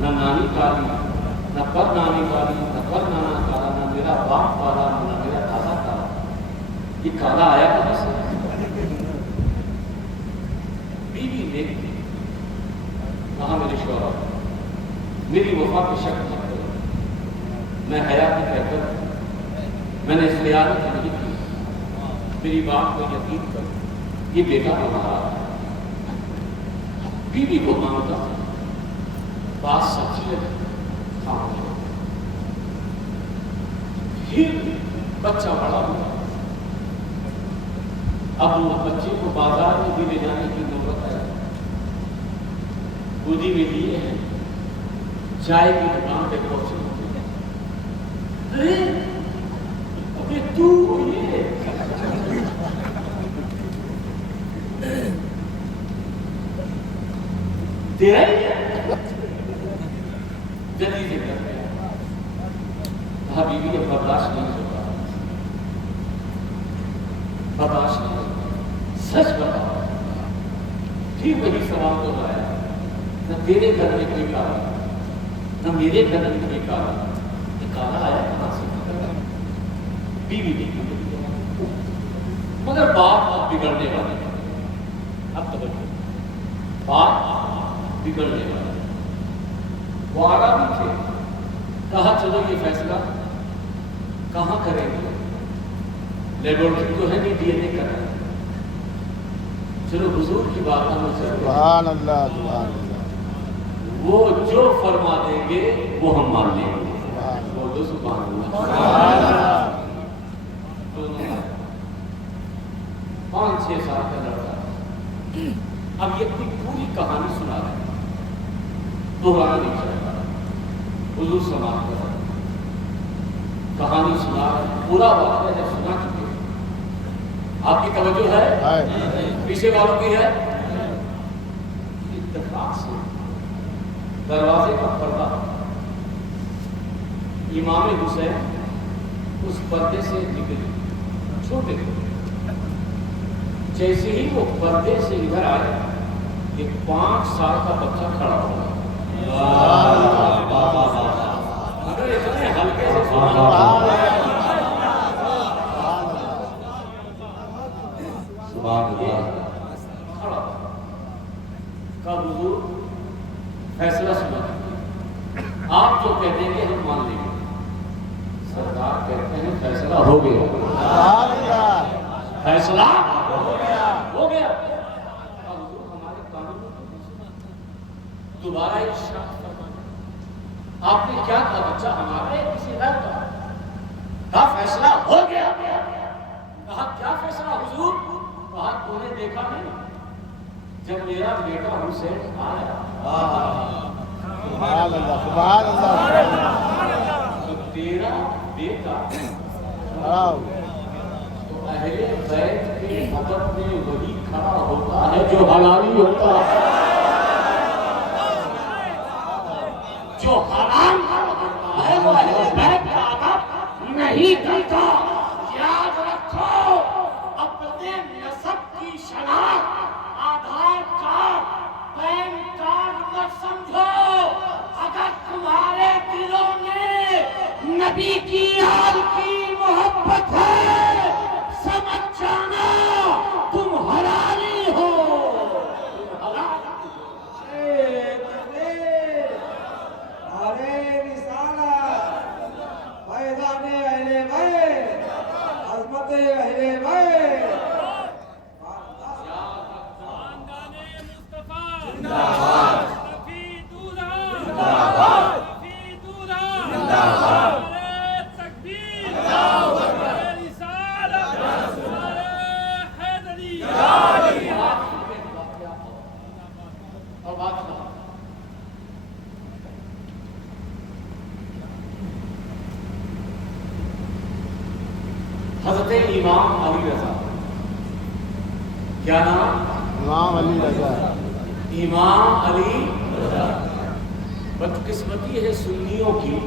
نہ نانی کالی، نہ پر نانی کالی، نہ پر نانا کالا، نہ میرا باپ کالا، نہ میرا دادا کالا، یہ کالا آیا کہاں سے؟ بیوی نے کہا میرے شوہر میری وفا پہ شک نہ کرو، میں حیا کی کہتا ہوں، میں نے خیانت نہیں کی، میری بات کو یقین کرو، یہ بیٹا ہمارا ہے۔ بیوی کو مانتا بات سچی ہے، پھر بچہ بڑا ہوا، اب وہ بچے کو بازار میں بھی لے جانے کی نوبت ہے، گودی میں لیے ہیں، چائے کی دکان پہ پہنچے، ارے ابھی تو یہ تیرا ہی ہے، جلدی سے کر گیا، کہا بیوی اب برداشت نہیں ہوتا، برداشت نہیں ہوتا، سچ بتاؤ۔ پھر وہی سوال کو لایا، نہ تیرے گھر میں کوئی کالا، نہ میرے گھر میں کوئی کالا، یہ کالا آیا کہاں سے؟ بیوی نہیں، مگر باپ اب بگڑنے والے ہیں، اب توجہ، باپ بگڑنے والے، وہ آگاہ بھی تھے، کہا چلو یہ فیصلہ کہاں کریں گے، لیبورٹری تو ہے نہیں ڈی این اے کرنا، چلو حضور کی بات ہمیں چلتے سبحان اللہ سبحان اللہ وہ جو فرما دیں گے وہ ہم مان لیں گے، بولو سبحان اللہ۔ دونوں 5-6 سال کا لڑکا، اب یہ اپنی پوری کہانی سنا رہے ہیں، دہرانا نہیں چاہتا، حضور سماعت کر رہے ہیں، کہانی سنا رہے ہیں، پورا واقعہ جب سنا چکے، آپ کی توجہ ہے، پیچھے والوں کی ہے، اتفاق سے دروازے کا پردہ امام حسین اس پردے سے نکلے، چھوٹے تھے، جیسے ہی وہ پردے سے ادھر آئے، ایک 5 سال کا بچہ کھڑا ہوا، اگر اتنے ہلکے سے سبحان اللہ کھڑا کا حضور فیصلہ سنا، آپ جو کہہ دیں گے ہم مان لیں گے، سرکار کہتے ہیں فیصلہ ہو گیا، فیصلہ ہو گیا، حضور ہمارے قانون دوبارہ ارشاد فرمایا، آپ نے کیا کہا بچہ ہمارا ہے کسی غیر کا؟ کہا فیصلہ ہو گیا، کہا کیا فیصلہ حضور؟ کہا تو نے دیکھا نہیں جب میرا بیٹا حسین آیا، سبحان اللہ سبحان اللہ تو تیرا بیٹا تو اہل بیت کے ادب میں وہی کھڑا ہوتا ہے جو حلالی ہوتا ہے، جو حرام ہوتا ہے وہ اہل بیت کا ادب نہیں کرتا۔ یاد رکھو، اپنے نسب کی شناخت آدھار کارڈ پین کارڈ مت سمجھو، اگر تمہارے دلوں میں نبی کی آل کی محبت ہے سمجھ جانا تم حلالی ہو، ارے رسالت فیضان اہل بیت امام علی رضا. کیا نام؟ امام علی رضا. امام علی رضا. بدقسمتی ہے سنیوں کی،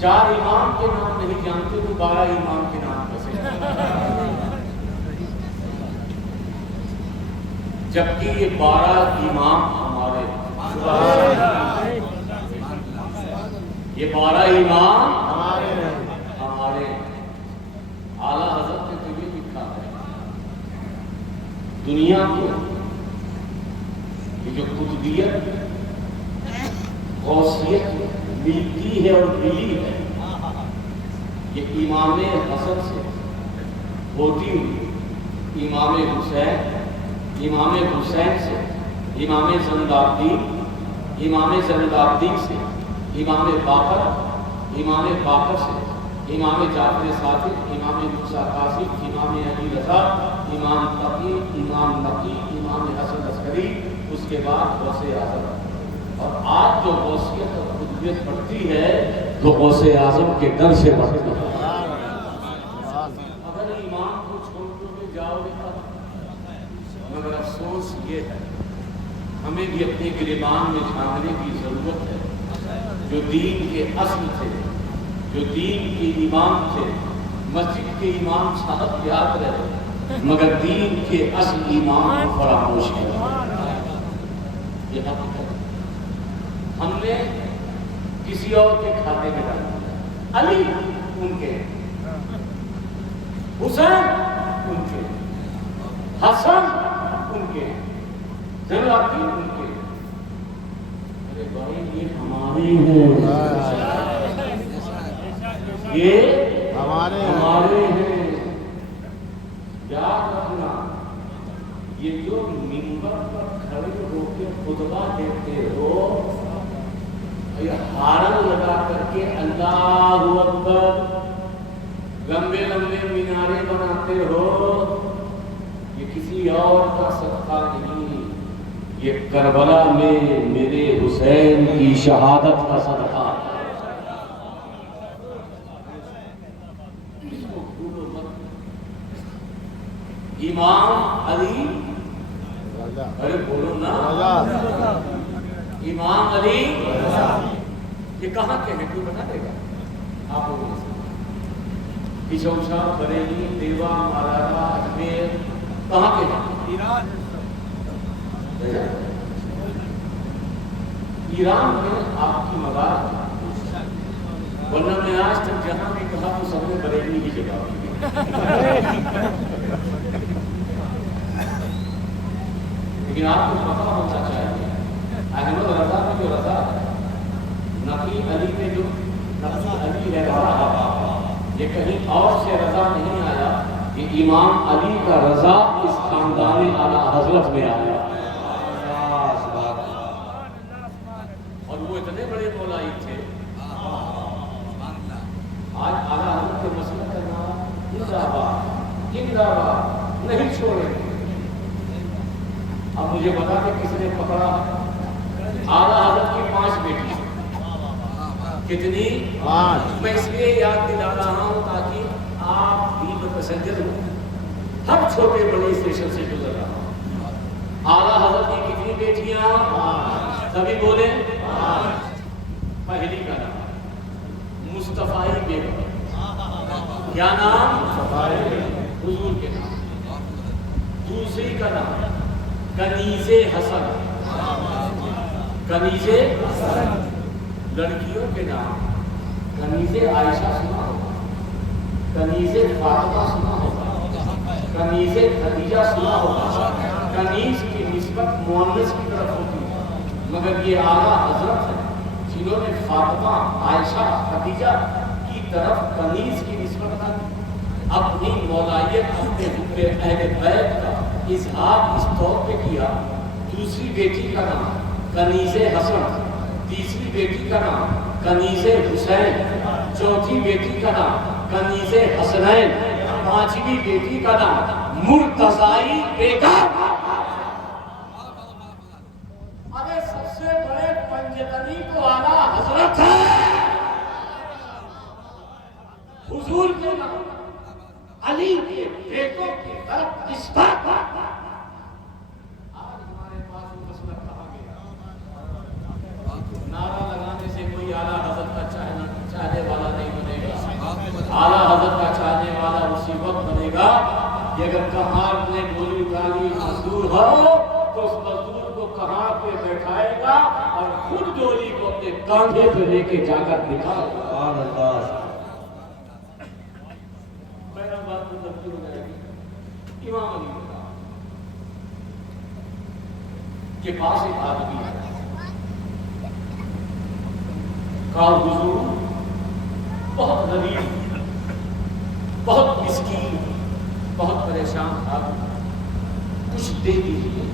4 امام کے نام نہیں جانتے تو 12 امام کے نام کیسے؟ جبکہ یہ 12 امام ہمارے، یہ 12 امام ہمارے. اعلیٰ حضرت نے تو یہ لکھا ہے دنیا کو یہ جو قطبیت غوثیت ملتی ہے اور ملی ہے، یہ امام حسن سے ہوتی ہوئی امام حسین، امام حسین سے امام زین العابدین، امام زین العابدین سے امام باقر، امام باقر سے امام جعفر صادق، امام موسیٰ کاظم، امام علی رضا، امام تقی، امام نقی، امام حسن عسکری، اس کے بعد غوث اعظم. اور آج جو غوثیت اور قطبیت بڑھتی ہے تو غوث اعظم کے در سے بڑھتی ہے. اگر ایمان کو چھوڑ کے جاؤ گے تب، مگر افسوس یہ ہے ہمیں بھی اپنے گریبان میں جھانکنے کی ضرورت ہے. جو دین کے اصل تھے، جو دین کے امام تھے، مسجد کے امام صاحب یاد رہے مگر دین کے اصل امام کو فراموش کیا. یہ حقیقت ہم نے کسی اور کے کھاتے میں ڈالا. علی ان کے، حسین ان کے، حسن ان کے، زین العابدین ان کے. ارے بھائی یہ ہمارے ہیں، یہ ہمارے ہیں. یاد رکھنا یہ جو منبر پر کھڑے ہو کے خطبہ دیتے ہو، یہ ہارن لگا کر کے اللہ اکبر لمبے لمبے مینارے بناتے ہو، یہ کسی اور کا صدقہ نہیں، یہ کربلا میں میرے حسین کی شہادت کا صدقہ ہے. اس کو بھولو مت. امام علی رضا. ارے بولو نا، رضا. امام علی یہ کہاں کے ہیں؟ کوئی بتا دے گا آپ لوگوں سے؟ کچوچا، بریلی، دیوا، مالاڈا، اجمیر، کہاں کے ہیں؟ ایران میں آپ کی مزار ہے. ورنہ میں آج تک جہاں بھی کہا تو سب نے بریلی کی جگہ لیکن آپ کو پتہ ہونا چاہیے احمد رضا میں جو رضا ہے، نقی علی میں جو نقی علی ہے رضا، یہ کہیں اور سے رضا نہیں آیا، یہ امام علی کا رضا اس خاندان اعلیٰ حضرت میں آیا. اور وہ اتنے بڑے مولائی تھے، آج اعلیٰ حضرت کے مسئلہ کرنا زندہ باد زندہ باد نہیں چھوڑیں گے. اب مجھے بتا کہ کس نے پکڑا اعلیٰ حضرت کی 5 بیٹی. کتنی؟ 5. میں اس لیے یاد دلا رہا ہوں تاکہ آپ بھی متسجل ہو. ہر چھوٹے بڑے اسٹیشن سے گزر رہا ہوں. اعلیٰ حضرت کی کتنی بیٹیاں؟ 5. سبھی بولے 5. پہلی کا نام مصطفی بیگم. کیا نام؟ حضور کے نام. دوسری کا نام کنیز حسن. کنیز لڑکیوں کے نام کنیز عائشہ سنا ہوگا، کنیز فاطمہ سنا ہوگا، کنیز خدیجہ سنا ہوگا. کنیز کی نسبت مؤنث کی طرف ہوتی ہے، مگر یہ اعلیٰ حضرت ہیں جنہوں نے فاطمہ، عائشہ، خدیجہ کی طرف کنیز کی نسبت کی. اپنی مولائیت اپنے حکم اہل بیت کا اظہار اس طور پہ کیا. دوسری بیٹی کا نام کنیز حسن، تیسری بیٹی کا نام کنیز حسین، چوتھی بیٹی کا نام کنیز حسنین، 5ویں بیٹی کا نام مرتضائی بیگم. ارے سب سے بڑے پنجتنی تو اعلیٰ حضرت ہے، حضور کے نام. علی کے بیٹوں کی طرف اس بات آج ہمارے پاس وہ مسئلہ کہا گیا نعرہ لگانے سے کوئی اعلیٰ حضرت کا چاہنے والا نہیں بنے گا. اعلیٰ حضرت کا چاہنے والا اسی وقت بنے گا کہ اگر کہاں نے گولی ڈالی مزدور ہو تو اس مزدور کو کہاں پہ بیٹھائے گا اور خود گولی کو اپنے کاندھے پہ لے کے جا کر دکھائے گا. پہلا بات تو تبدیل ہو جائے گی. امام علی کے پاس ایک آدمی ہے کا حضور بہت غریب بہت مسکین بہت پریشان تھا. کچھ دے دیجیے.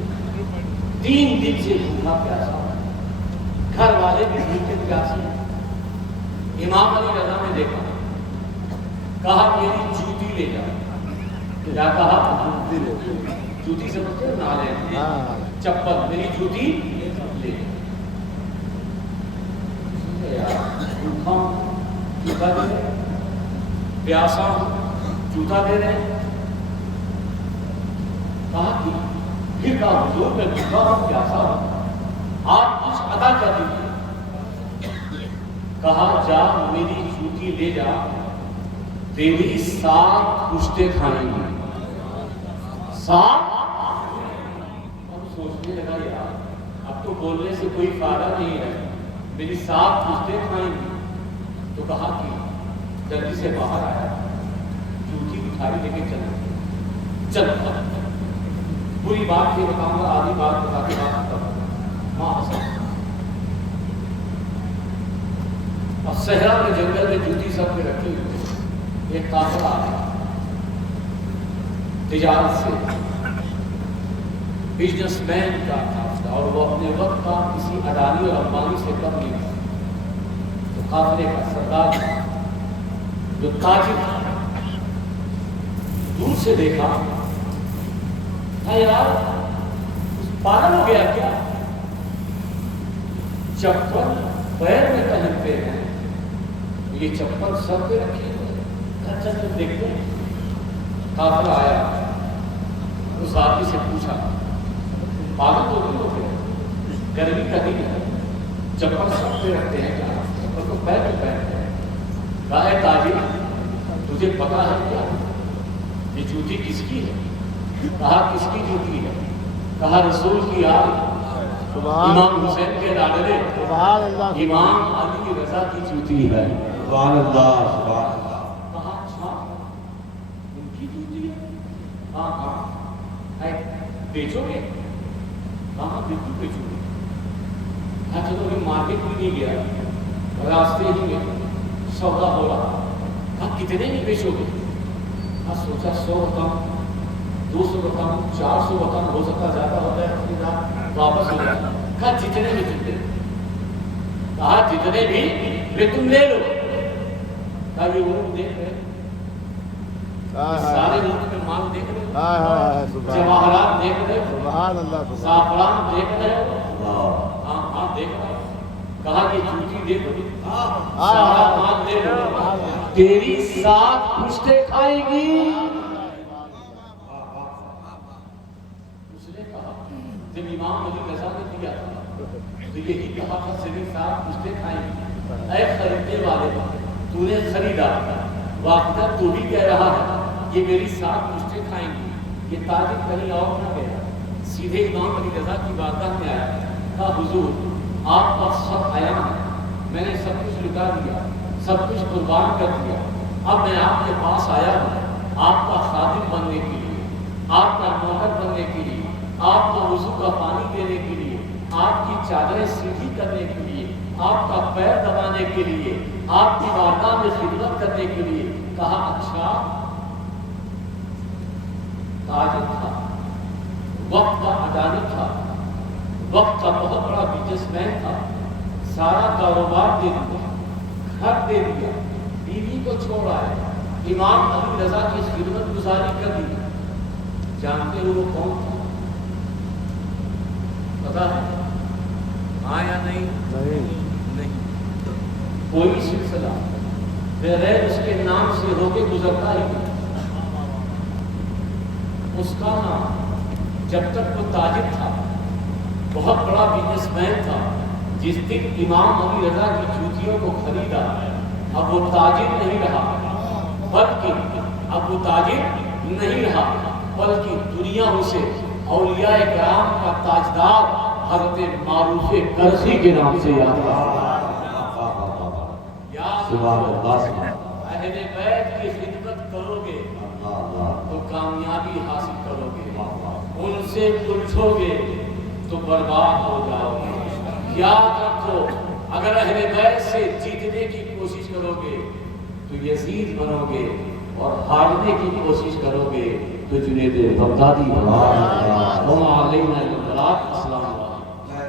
3 دن سے بھوکا پیاسا گھر والے بھی بھوکے پیاسے. امام علی رضا نے دیکھا کہا میری جوتی لے جاؤ. کیا کہا؟ جوتی سمجھتے ہو نالے چپل میری جوتی لے جاؤ. بھوکا جوتا دے رہے پیاسا جوتا دے رہے. کہا کہ پھر کہا حضور میں بھوکا ہوں پیاسا ہوں آپ کچھ ادا کر دیجیے. کہا جا میری جوتی لے جا تیری 7 پشتے کھائیں گے. 7 اب سوچنے لگا یار اب تو بولنے سے کوئی فائدہ نہیں ہے. میری 7 پشتے کھائیں گی. تو کہا کہ جلدی سے باہر آیا جوتی اٹھائی لے کے چل بری بات یہ بتاؤں گا آدھی بات بتا کے بات کروں. ماں حسن اب صحرا میں جنگل میں جوتی سب میں رکھی ہوئی. ایک کافر آ گیا تجارت سے بزنس مین کا کافر اور وہ اپنے وقت کا کسی اڈانی اور امبانی سے کم نہیں تھا. تو قافلے کا سردار جو تاجر تھا دور سے دیکھا یار پاگل ہو گیا کیا چپل پیر میں پہنتے ہیں یہ چپل سر پہ رکھی اچھا تم دیکھتے ہیں. کافر آیا اس آدمی سے پوچھا پاگل تو نہیں ہوتے گرمی کا دن ہے چپل سر پہ رکھتے ہیں کیا چپل کو پیر پہ پہنتے ہیں. کہا ہے تاجر تجھے پتا ہے کیا یہ جوتی کس کی ہے؟ کہا کس کی جوتی ہے؟ کہا رسول کی آل امام حسین کے لاڈلے امام علی رضا کی جوتی ہے. سبحان اللہ سبحان اللہ. کہا اچھا ان کی جوتی ہے؟ ہاں ہاں بیچو گے؟ کہاں بالکل بیچو گے. کہا چلو ابھی مارکیٹ بھی نہیں گیا راستے ہی میں سودا ہو رہا. کہا کتنے میں بیچو گے؟ کہا سوچا 100 رقم 200 رقم 400 رقم ہو سکتا زیادہ ہوتا ہے واپس ہو جائے. کہا جتنے میں تم لے. کہا جتنے بھی تم لے لو. کہا یہ اونٹ دیکھ رہے سارے اونٹ میں مال دیکھ رہے جواہرات دیکھ رہے زعفران دیکھ رہے ہاں ہاں دیکھ رہے. کہا کہ جوتی دیکھ سارا مال دیکھ تیری 7 پشتے کھائے گی. جب امام علی رضا نے دیا تھا تو یہی کہا تھا صرف 7 پشتے کھائیں گے. اے خریدنے والے تو نے خریدا واقعہ تو بھی کہہ رہا ہے یہ میری 7 پشتے کھائیں گی. یہ تاجر کہیں اور نہ گیا سیدھے امام علی رضا کی بارگاہ میں آیا. کہا حضور آپ کا سب آیا میں نے سب کچھ لٹا دیا سب کچھ قربان کر دیا. اب میں آپ کے پاس آیا ہوں آپ کا خادم بننے کے لیے آپ کا نوکر بننے کے لیے آپ کو وضو کا پانی دینے کے لیے آپ کی چادریں سیدھی کرنے کے لیے آپ کا پیر دبانے کے لیے آپ کی بارگاہ میں خدمت کرنے کے لیے. کہا اچھا تاجر تھا وقت کا اڈانی تھا وقت کا بہت بڑا بزنس مین تھا. سارا کاروبار دے دیا گھر دے دیا بیوی کو چھوڑا ہے امام علی رضا کی خدمت گزاری کر دی. جانتے ہو وہ کون تھا؟ پتا ہے ہاں یا نہیں؟ کوئی سلسلہ بغیر اس کے نام سے ہو کے گزرتا ہی نہیں. اس کا نام جب تک وہ تاجر تھا، بہت بڑا بزنس مین تھا، جس دن امام علی رضا کی جوتیوں کو خریدا، اب وہ تاجر نہیں رہا، بلکہ دنیا اسے اولیاء کرام کا تاجدار حضرت معروف کرزی کے نام سے یاد رہا۔ اہل بیت کی خدمت کرو گے تو کامیابی حاصل کرو گے، ان سے الجھو گے تو برباد ہو جاؤ گے۔ یاد رکھو، اگر اہل بیت سے جیتنے کی کوشش کرو گے تو یزید بنو گے، اور ہارنے کی کوشش کرو گے تو جنید بغدادی بنو گے۔ السلام